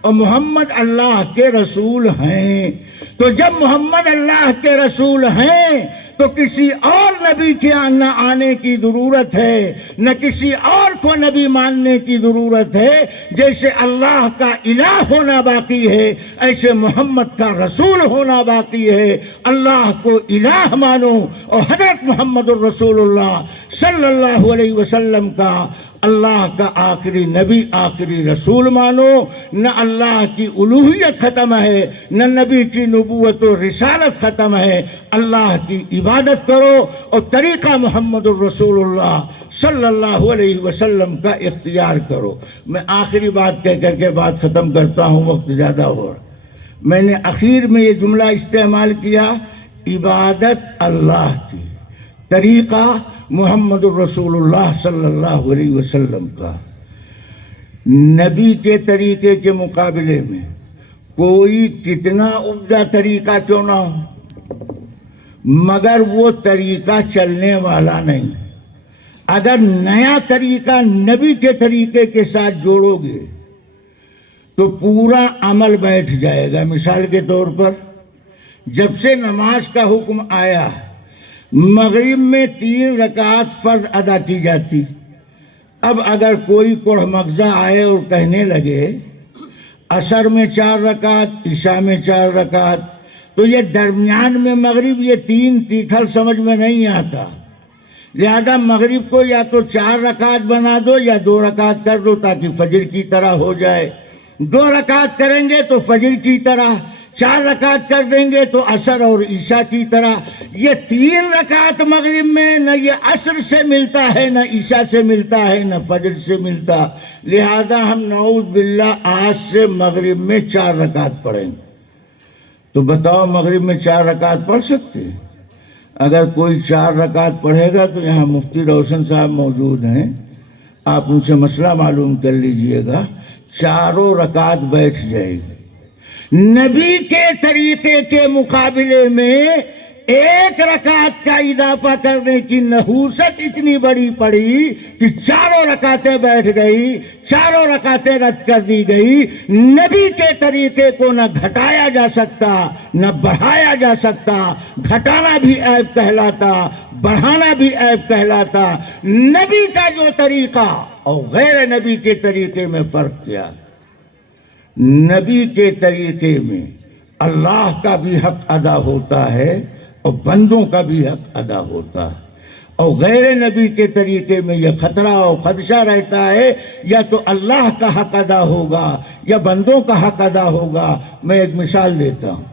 اور محمد اللہ کے رسول ہیں۔ تو جب محمد اللہ کے رسول ہیں تو کسی اور نبی کے نہ آنے کی ضرورت ہے، نہ کسی اور کو نبی ماننے کی ضرورت ہے۔ جیسے اللہ کا الہ ہونا باقی ہے، ایسے محمد کا رسول ہونا باقی ہے۔ اللہ کو الہ مانو اور حضرت محمد الرسول اللہ صلی اللہ علیہ وسلم کا اللہ کا آخری نبی آخری رسول مانو۔ نہ اللہ کی الوہیت ختم ہے، نہ نبی کی نبوت و رسالت ختم ہے۔ اللہ کی عبادت کرو اور طریقہ محمد الرسول اللہ صلی اللہ علیہ وسلم کا اختیار کرو۔ میں آخری بات کہہ کر کے بات ختم کرتا ہوں، وقت زیادہ ہو رہا۔ میں نے اخیر میں یہ جملہ استعمال کیا، عبادت اللہ کی، طریقہ محمد الرسول اللہ صلی اللہ علیہ وسلم کا۔ نبی کے طریقے کے مقابلے میں کوئی کتنا عمدہ طریقہ کیوں نہ ہو، مگر وہ طریقہ چلنے والا نہیں۔ اگر نیا طریقہ نبی کے طریقے کے ساتھ جوڑو گے تو پورا عمل بیٹھ جائے گا۔ مثال کے طور پر جب سے نماز کا حکم آیا، مغرب میں 3 رکعت فرض ادا کی جاتی۔ اب اگر کوئی کوڑھ مغزہ آئے اور کہنے لگے عصر میں 4 رکعت، عشاء میں 4 رکعت، تو یہ درمیان میں مغرب، یہ 3 تیکھل سمجھ میں نہیں آتا۔ لہذا مغرب کو یا تو 4 رکعت بنا دو یا 2 رکعت کر دو تاکہ فجر کی طرح ہو جائے۔ 2 رکعت کریں گے تو فجر کی طرح، 4 رکعت کر دیں گے تو عصر اور عشاء کی طرح۔ یہ 3 رکعت مغرب میں نہ یہ عصر سے ملتا ہے، نہ عشاء سے ملتا ہے، نہ فجر سے ملتا۔ لہذا ہم نعوذ باللہ آج سے مغرب میں 4 رکعت پڑھیں گے۔ تو بتاؤ مغرب میں 4 رکعت پڑھ سکتے ہیں؟ اگر کوئی 4 رکعت پڑھے گا تو یہاں مفتی روشن صاحب موجود ہیں، آپ ان سے مسئلہ معلوم کر لیجئے گا، 4 رکعت بیٹھ جائے گی۔ نبی کے طریقے کے مقابلے میں 1 رکعت کا اضافہ کرنے کی نحوست اتنی بڑی پڑی کہ 4 رکعتیں بیٹھ گئی، 4 رکعتیں رد کر دی گئی۔ نبی کے طریقے کو نہ گھٹایا جا سکتا نہ بڑھایا جا سکتا، گھٹانا بھی عیب کہلاتا، بڑھانا بھی عیب کہلاتا۔ نبی کا جو طریقہ اور غیر نبی کے طریقے میں فرق کیا؟ نبی کے طریقے میں اللہ کا بھی حق ادا ہوتا ہے اور بندوں کا بھی حق ادا ہوتا ہے، اور غیر نبی کے طریقے میں یہ خطرہ اور خدشہ رہتا ہے یا تو اللہ کا حق ادا ہوگا یا بندوں کا حق ادا ہوگا۔ میں ایک مثال دیتا ہوں۔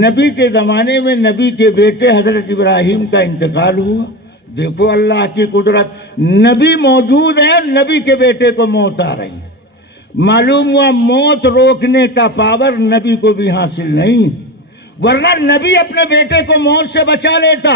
نبی کے زمانے میں نبی کے بیٹے حضرت ابراہیم کا انتقال ہوا۔ دیکھو اللہ کی قدرت، نبی موجود ہے، نبی کے بیٹے کو موت آ رہی ہے۔ معلوم ہوا موت روکنے کا پاور نبی کو بھی حاصل نہیں، ورنہ نبی اپنے بیٹے کو موت سے بچا لیتا۔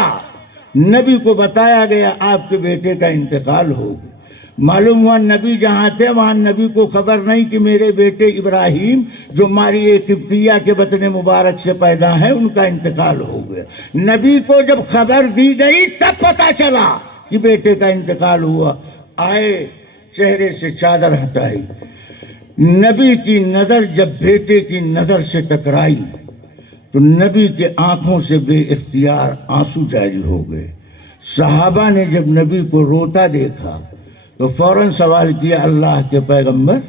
نبی کو بتایا گیا آپ کے بیٹے کا انتقال ہوگا۔ معلوم ہوا نبی جہاں تھے وہاں نبی کو خبر نہیں کہ میرے بیٹے ابراہیم جو ماریہ قبطیہ کے بطن مبارک سے پیدا ہیں ان کا انتقال ہو گیا۔ نبی کو جب خبر دی گئی تب پتا چلا کہ بیٹے کا انتقال ہوا۔ آئے، چہرے سے چادر ہٹائی، نبی کی نظر جب بیٹے کی نظر سے ٹکرائی تو نبی کے آنکھوں سے بے اختیار آنسو جاری ہو گئے۔ صحابہ نے جب نبی کو روتا دیکھا تو فوراً سوال کیا، اللہ کے پیغمبر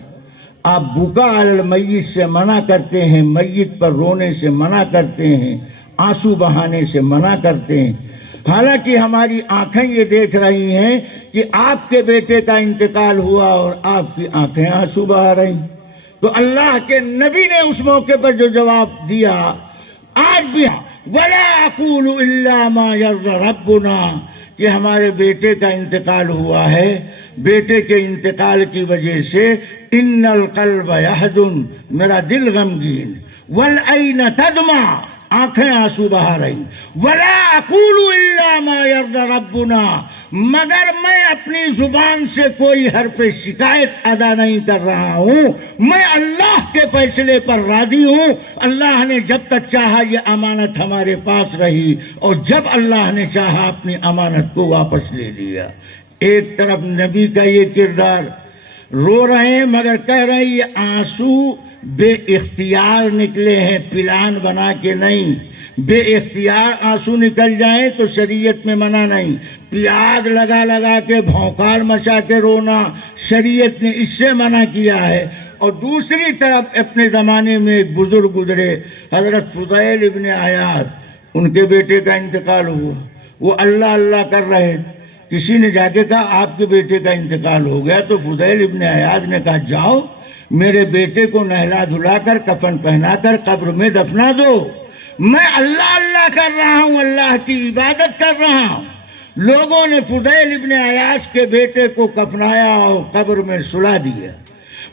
آپ بکا علی المیت سے منع کرتے ہیں، میت پر رونے سے منع کرتے ہیں، آنسو بہانے سے منع کرتے ہیں، حالانکہ ہماری آنکھیں یہ دیکھ رہی ہیں کہ آپ کے بیٹے کا انتقال ہوا اور آپ کی آنکھیں آنسو بہا رہی ہیں۔ تو اللہ کے نبی نے اس موقع پر جو جواب دیا، آج بھی وَلَا أَقُولُ إِلَّا مَا يَرْضَ رَبُّنَا، کہ ہمارے بیٹے کا انتقال ہوا ہے، بیٹے کے انتقال کی وجہ سے إِنَّ الْقَلْبَ يَحْزُنُ، میرا دل غمگین، وَالْعَيْنَ تَدْمَعُ، آنکھیں آنسو بہا رہی، وَلَا أَقُولُ إِلَّا مَا يَرْضَ رَبُّنَا، مگر میں اپنی زبان سے کوئی حرف شکایت ادا نہیں کر رہا ہوں، میں اللہ کے فیصلے پر راضی ہوں۔ اللہ نے جب تک چاہا یہ امانت ہمارے پاس رہی اور جب اللہ نے چاہا اپنی امانت کو واپس لے لیا۔ ایک طرف نبی کا یہ کردار، رو رہے ہیں مگر کہہ رہے ہیں یہ آنسو بے اختیار نکلے ہیں، پلان بنا کے نہیں۔ بے اختیار آنسو نکل جائیں تو شریعت میں منع نہیں، پیاز لگا لگا کے بھونکال مچا کے رونا شریعت نے اس سے منع کیا ہے۔ اور دوسری طرف اپنے زمانے میں ایک بزرگ گزرے حضرت فضیل ابن عیاض، ان کے بیٹے کا انتقال ہوا، وہ اللہ اللہ کر رہے، کسی نے جا کے کہا آپ کے بیٹے کا انتقال ہو گیا، تو فضیل ابن عیاض نے کہا جاؤ میرے بیٹے کو نہلا دھلا کر کفن پہنا کر قبر میں دفنا دو، میں اللہ اللہ کر رہا ہوں، اللہ کی عبادت کر رہا ہوں۔ لوگوں نے فضیل ابن عیاض کے بیٹے کو کفنایا اور قبر میں سلا دیا،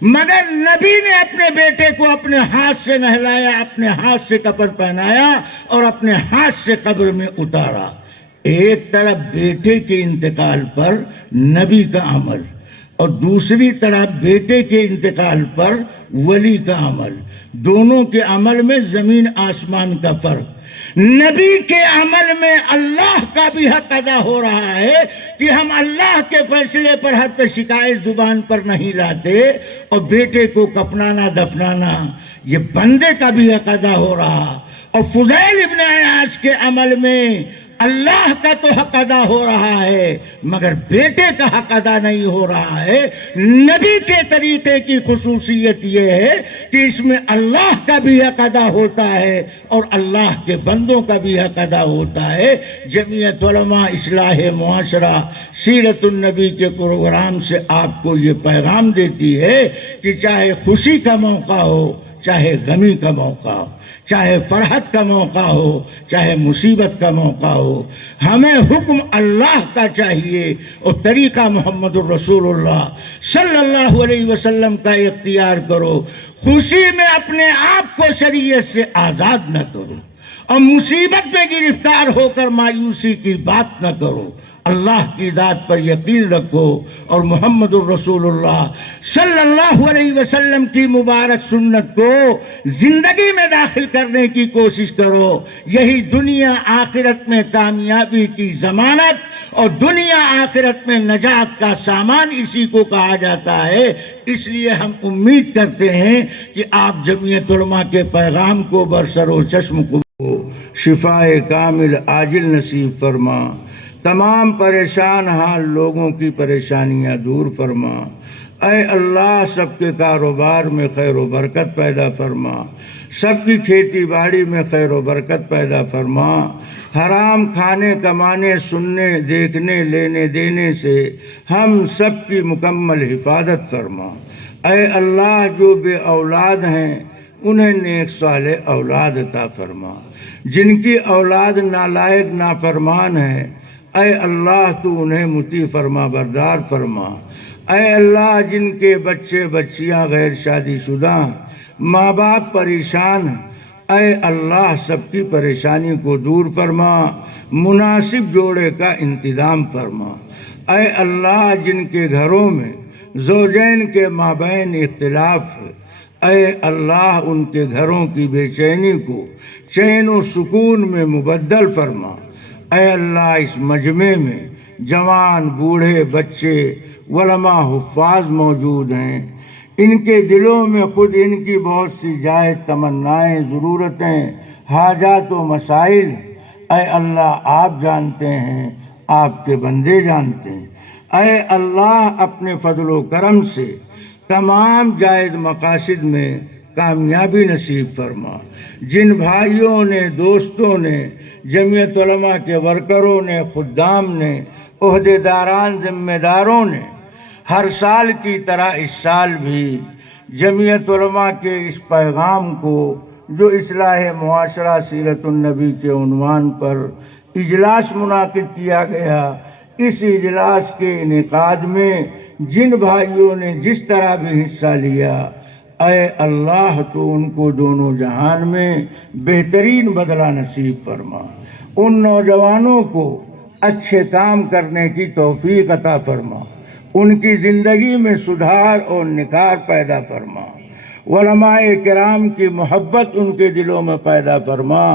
مگر نبی نے اپنے بیٹے کو اپنے ہاتھ سے نہلایا، اپنے ہاتھ سے کفن پہنایا اور اپنے ہاتھ سے قبر میں اتارا۔ ایک طرف بیٹے کے انتقال پر نبی کا عمل اور دوسری طرف بیٹے کے انتقال پر ولی کا عمل، دونوں کے عمل میں زمین آسمان کا فرق۔ نبی کے عمل میں اللہ کا بھی حق ادا ہو رہا ہے کہ ہم اللہ کے فیصلے پر حرف شکایت زبان پر نہیں لاتے، اور بیٹے کو کفنانا دفنانا یہ بندے کا بھی حق ادا ہو رہا۔ اور فضیل ابن عیاض کے عمل میں اللہ کا تو حق ادا ہو رہا ہے مگر بیٹے کا حق ادا نہیں ہو رہا ہے۔ نبی کے طریقے کی خصوصیت یہ ہے کہ اس میں اللہ کا بھی حق ادا ہوتا ہے اور اللہ کے بندوں کا بھی حق ادا ہوتا ہے۔ جمعیت علماء اصلاح معاشرہ سیرت النبی کے پروگرام سے آپ کو یہ پیغام دیتی ہے کہ چاہے خوشی کا موقع ہو، چاہے غمی کا موقع ہو، چاہے فرحت کا موقع ہو، چاہے مصیبت کا موقع ہو، ہمیں حکم اللہ کا چاہیے اور طریقہ محمد الرسول اللہ صلی اللہ علیہ وسلم کا اختیار کرو۔ خوشی میں اپنے آپ کو شریعت سے آزاد نہ کرو اور مصیبت میں گرفتار ہو کر مایوسی کی بات نہ کرو، اللہ کی ذات پر یقین رکھو اور محمد الرسول اللہ صلی اللہ علیہ وسلم کی مبارک سنت کو زندگی میں داخل کرنے کی کوشش کرو۔ یہی دنیا آخرت میں کامیابی کی ضمانت اور دنیا آخرت میں نجات کا سامان اسی کو کہا جاتا ہے۔ اس لیے ہم امید کرتے ہیں کہ آپ جمعیت علماء کے پیغام کو برسر و چشم کو شفائے کامل عاجل نصیب فرما، تمام پریشان حال لوگوں کی پریشانیاں دور فرما۔ اے اللہ سب کے کاروبار میں خیر و برکت پیدا فرما، سب کی کھیتی باڑی میں خیر و برکت پیدا فرما، حرام کھانے کمانے سننے دیکھنے لینے دینے سے ہم سب کی مکمل حفاظت فرما۔ اے اللہ جو بے اولاد ہیں انہیں نیک صالح اولاد عطا فرما، جن کی اولاد نالائق نافرمان ہے اے اللہ تو انہیں مطیع فرما بردار فرما۔ اے اللہ جن کے بچے بچیاں غیر شادی شدہ ماں باپ پریشان ہیں اے اللہ سب کی پریشانی کو دور فرما، مناسب جوڑے کا انتظام فرما۔ اے اللہ جن کے گھروں میں زوجین کے مابین اختلاف ہے اے اللہ ان کے گھروں کی بے چینی کو چین و سکون میں مبدل فرما۔ اے اللہ اس مجمع میں جوان بوڑھے بچے علماء حفاظ موجود ہیں، ان کے دلوں میں خود ان کی بہت سی جائز تمنائیں ضرورتیں حاجات و مسائل اے اللہ آپ جانتے ہیں، آپ کے بندے جانتے ہیں۔ اے اللہ اپنے فضل و کرم سے تمام جائز مقاصد میں کامیابی نصیب فرما۔ جن بھائیوں نے دوستوں نے جمعیت علماء کے ورکروں نے خدام نے عہدیداران ذمہ داروں نے ہر سال کی طرح اس سال بھی جمعیت علماء کے اس پیغام کو جو اصلاح معاشرہ سیرت النبی کے عنوان پر اجلاس منعقد کیا گیا، اس اجلاس کے انعقاد میں جن بھائیوں نے جس طرح بھی حصہ لیا اے اللہ تو ان کو دونوں جہان میں بہترین بدلہ نصیب فرما، ان نوجوانوں کو اچھے کام کرنے کی توفیق عطا فرما، ان کی زندگی میں سدھار اور نکھار پیدا فرما، علماء کرام کی محبت ان کے دلوں میں پیدا فرما،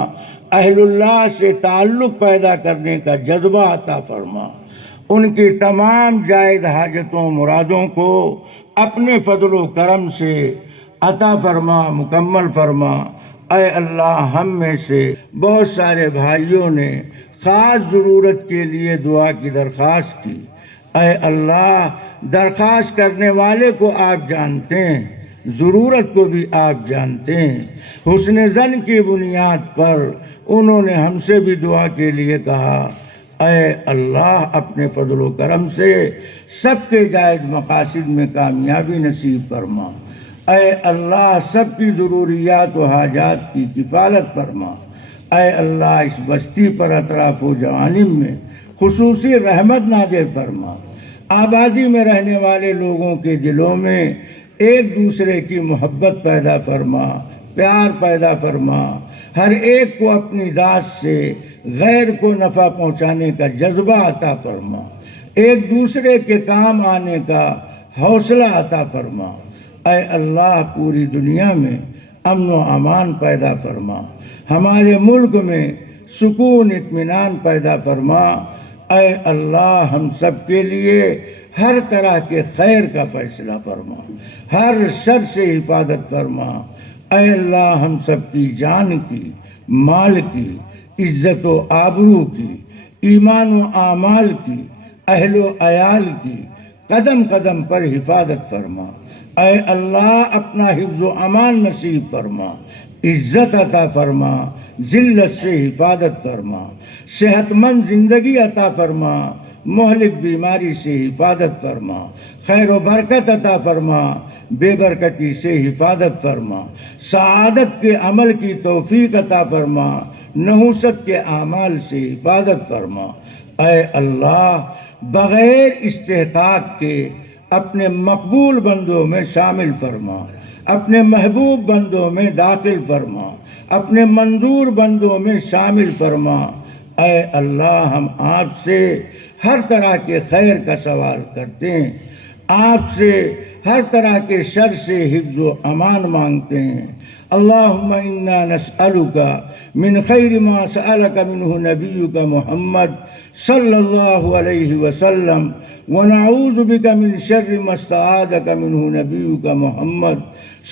اہل اللہ سے تعلق پیدا کرنے کا جذبہ عطا فرما، ان کی تمام جائز حاجتوں مرادوں کو اپنے فضل و کرم سے عطا فرما، مکمل فرما۔ اے اللہ، ہم میں سے بہت سارے بھائیوں نے خاص ضرورت کے لیے دعا کی درخواست کی۔ اے اللہ، درخواست کرنے والے کو آپ جانتے ہیں، ضرورت کو بھی آپ جانتے ہیں۔ حسن ظن کی بنیاد پر انہوں نے ہم سے بھی دعا کے لیے کہا۔ اے اللہ، اپنے فضل و کرم سے سب کے جائز مقاصد میں کامیابی نصیب فرما۔ اے اللہ، سب کی ضروریات و حاجات کی کفالت فرما۔ اے اللہ، اس بستی پر اطراف و جوانب میں خصوصی رحمت نازل فرما۔ آبادی میں رہنے والے لوگوں کے دلوں میں ایک دوسرے کی محبت پیدا فرما، پیار پیدا فرما۔ ہر ایک کو اپنی ذات سے غیر کو نفع پہنچانے کا جذبہ عطا فرما، ایک دوسرے کے کام آنے کا حوصلہ عطا فرما۔ اے اللہ، پوری دنیا میں امن و امان پیدا فرما، ہمارے ملک میں سکون اطمینان پیدا فرما۔ اے اللہ، ہم سب کے لیے ہر طرح کے خیر کا فیصلہ فرما، ہر شر سے حفاظت فرما۔ اے اللہ، ہم سب کی جان کی، مال کی، عزت و آبرو کی، ایمان و اعمال کی، اہل و عیال کی قدم قدم پر حفاظت فرما۔ اے اللہ، اپنا حفظ و امان نصیب فرما، عزت عطا فرما، ذلت سے حفاظت فرما، صحت مند زندگی عطا فرما، مہلک بیماری سے حفاظت فرما، خیر و برکت عطا فرما، بے برکتی سے حفاظت فرما، سعادت کے عمل کی توفیق عطا فرما، نحوست کے اعمال سے حفاظت فرما۔ اے اللہ، بغیر استحقاق کے اپنے مقبول بندوں میں شامل فرما، اپنے محبوب بندوں میں داخل فرما، اپنے منظور بندوں میں شامل فرما۔ اے اللہ، ہم آپ سے ہر طرح کے خیر کا سوال کرتے ہیں، آپ سے ہر طرح کے شر سے حفظ و امان مانگتے ہیں۔ اللہم انا نسألک من خیر ما سألک منہ نبیک محمد صلی اللہ علیہ وسلم، ونعوذ بک من شر ما استعاذک منہ نبیک محمد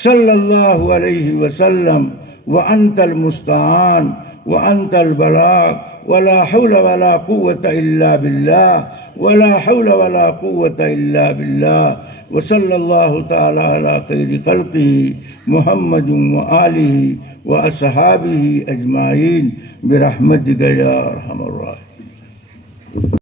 صلی اللہ علیہ وسلم، وانت المستعان وانت البلاغ، ولا حول ولا قوة الا باللہ، ولا حول ولا قوة الا باللہ۔ وصلی اللہ تعالی علی خیر خلقہ محمد وآلہ واصحابہ اجمعین برحمتک یا ارحم الراحمین۔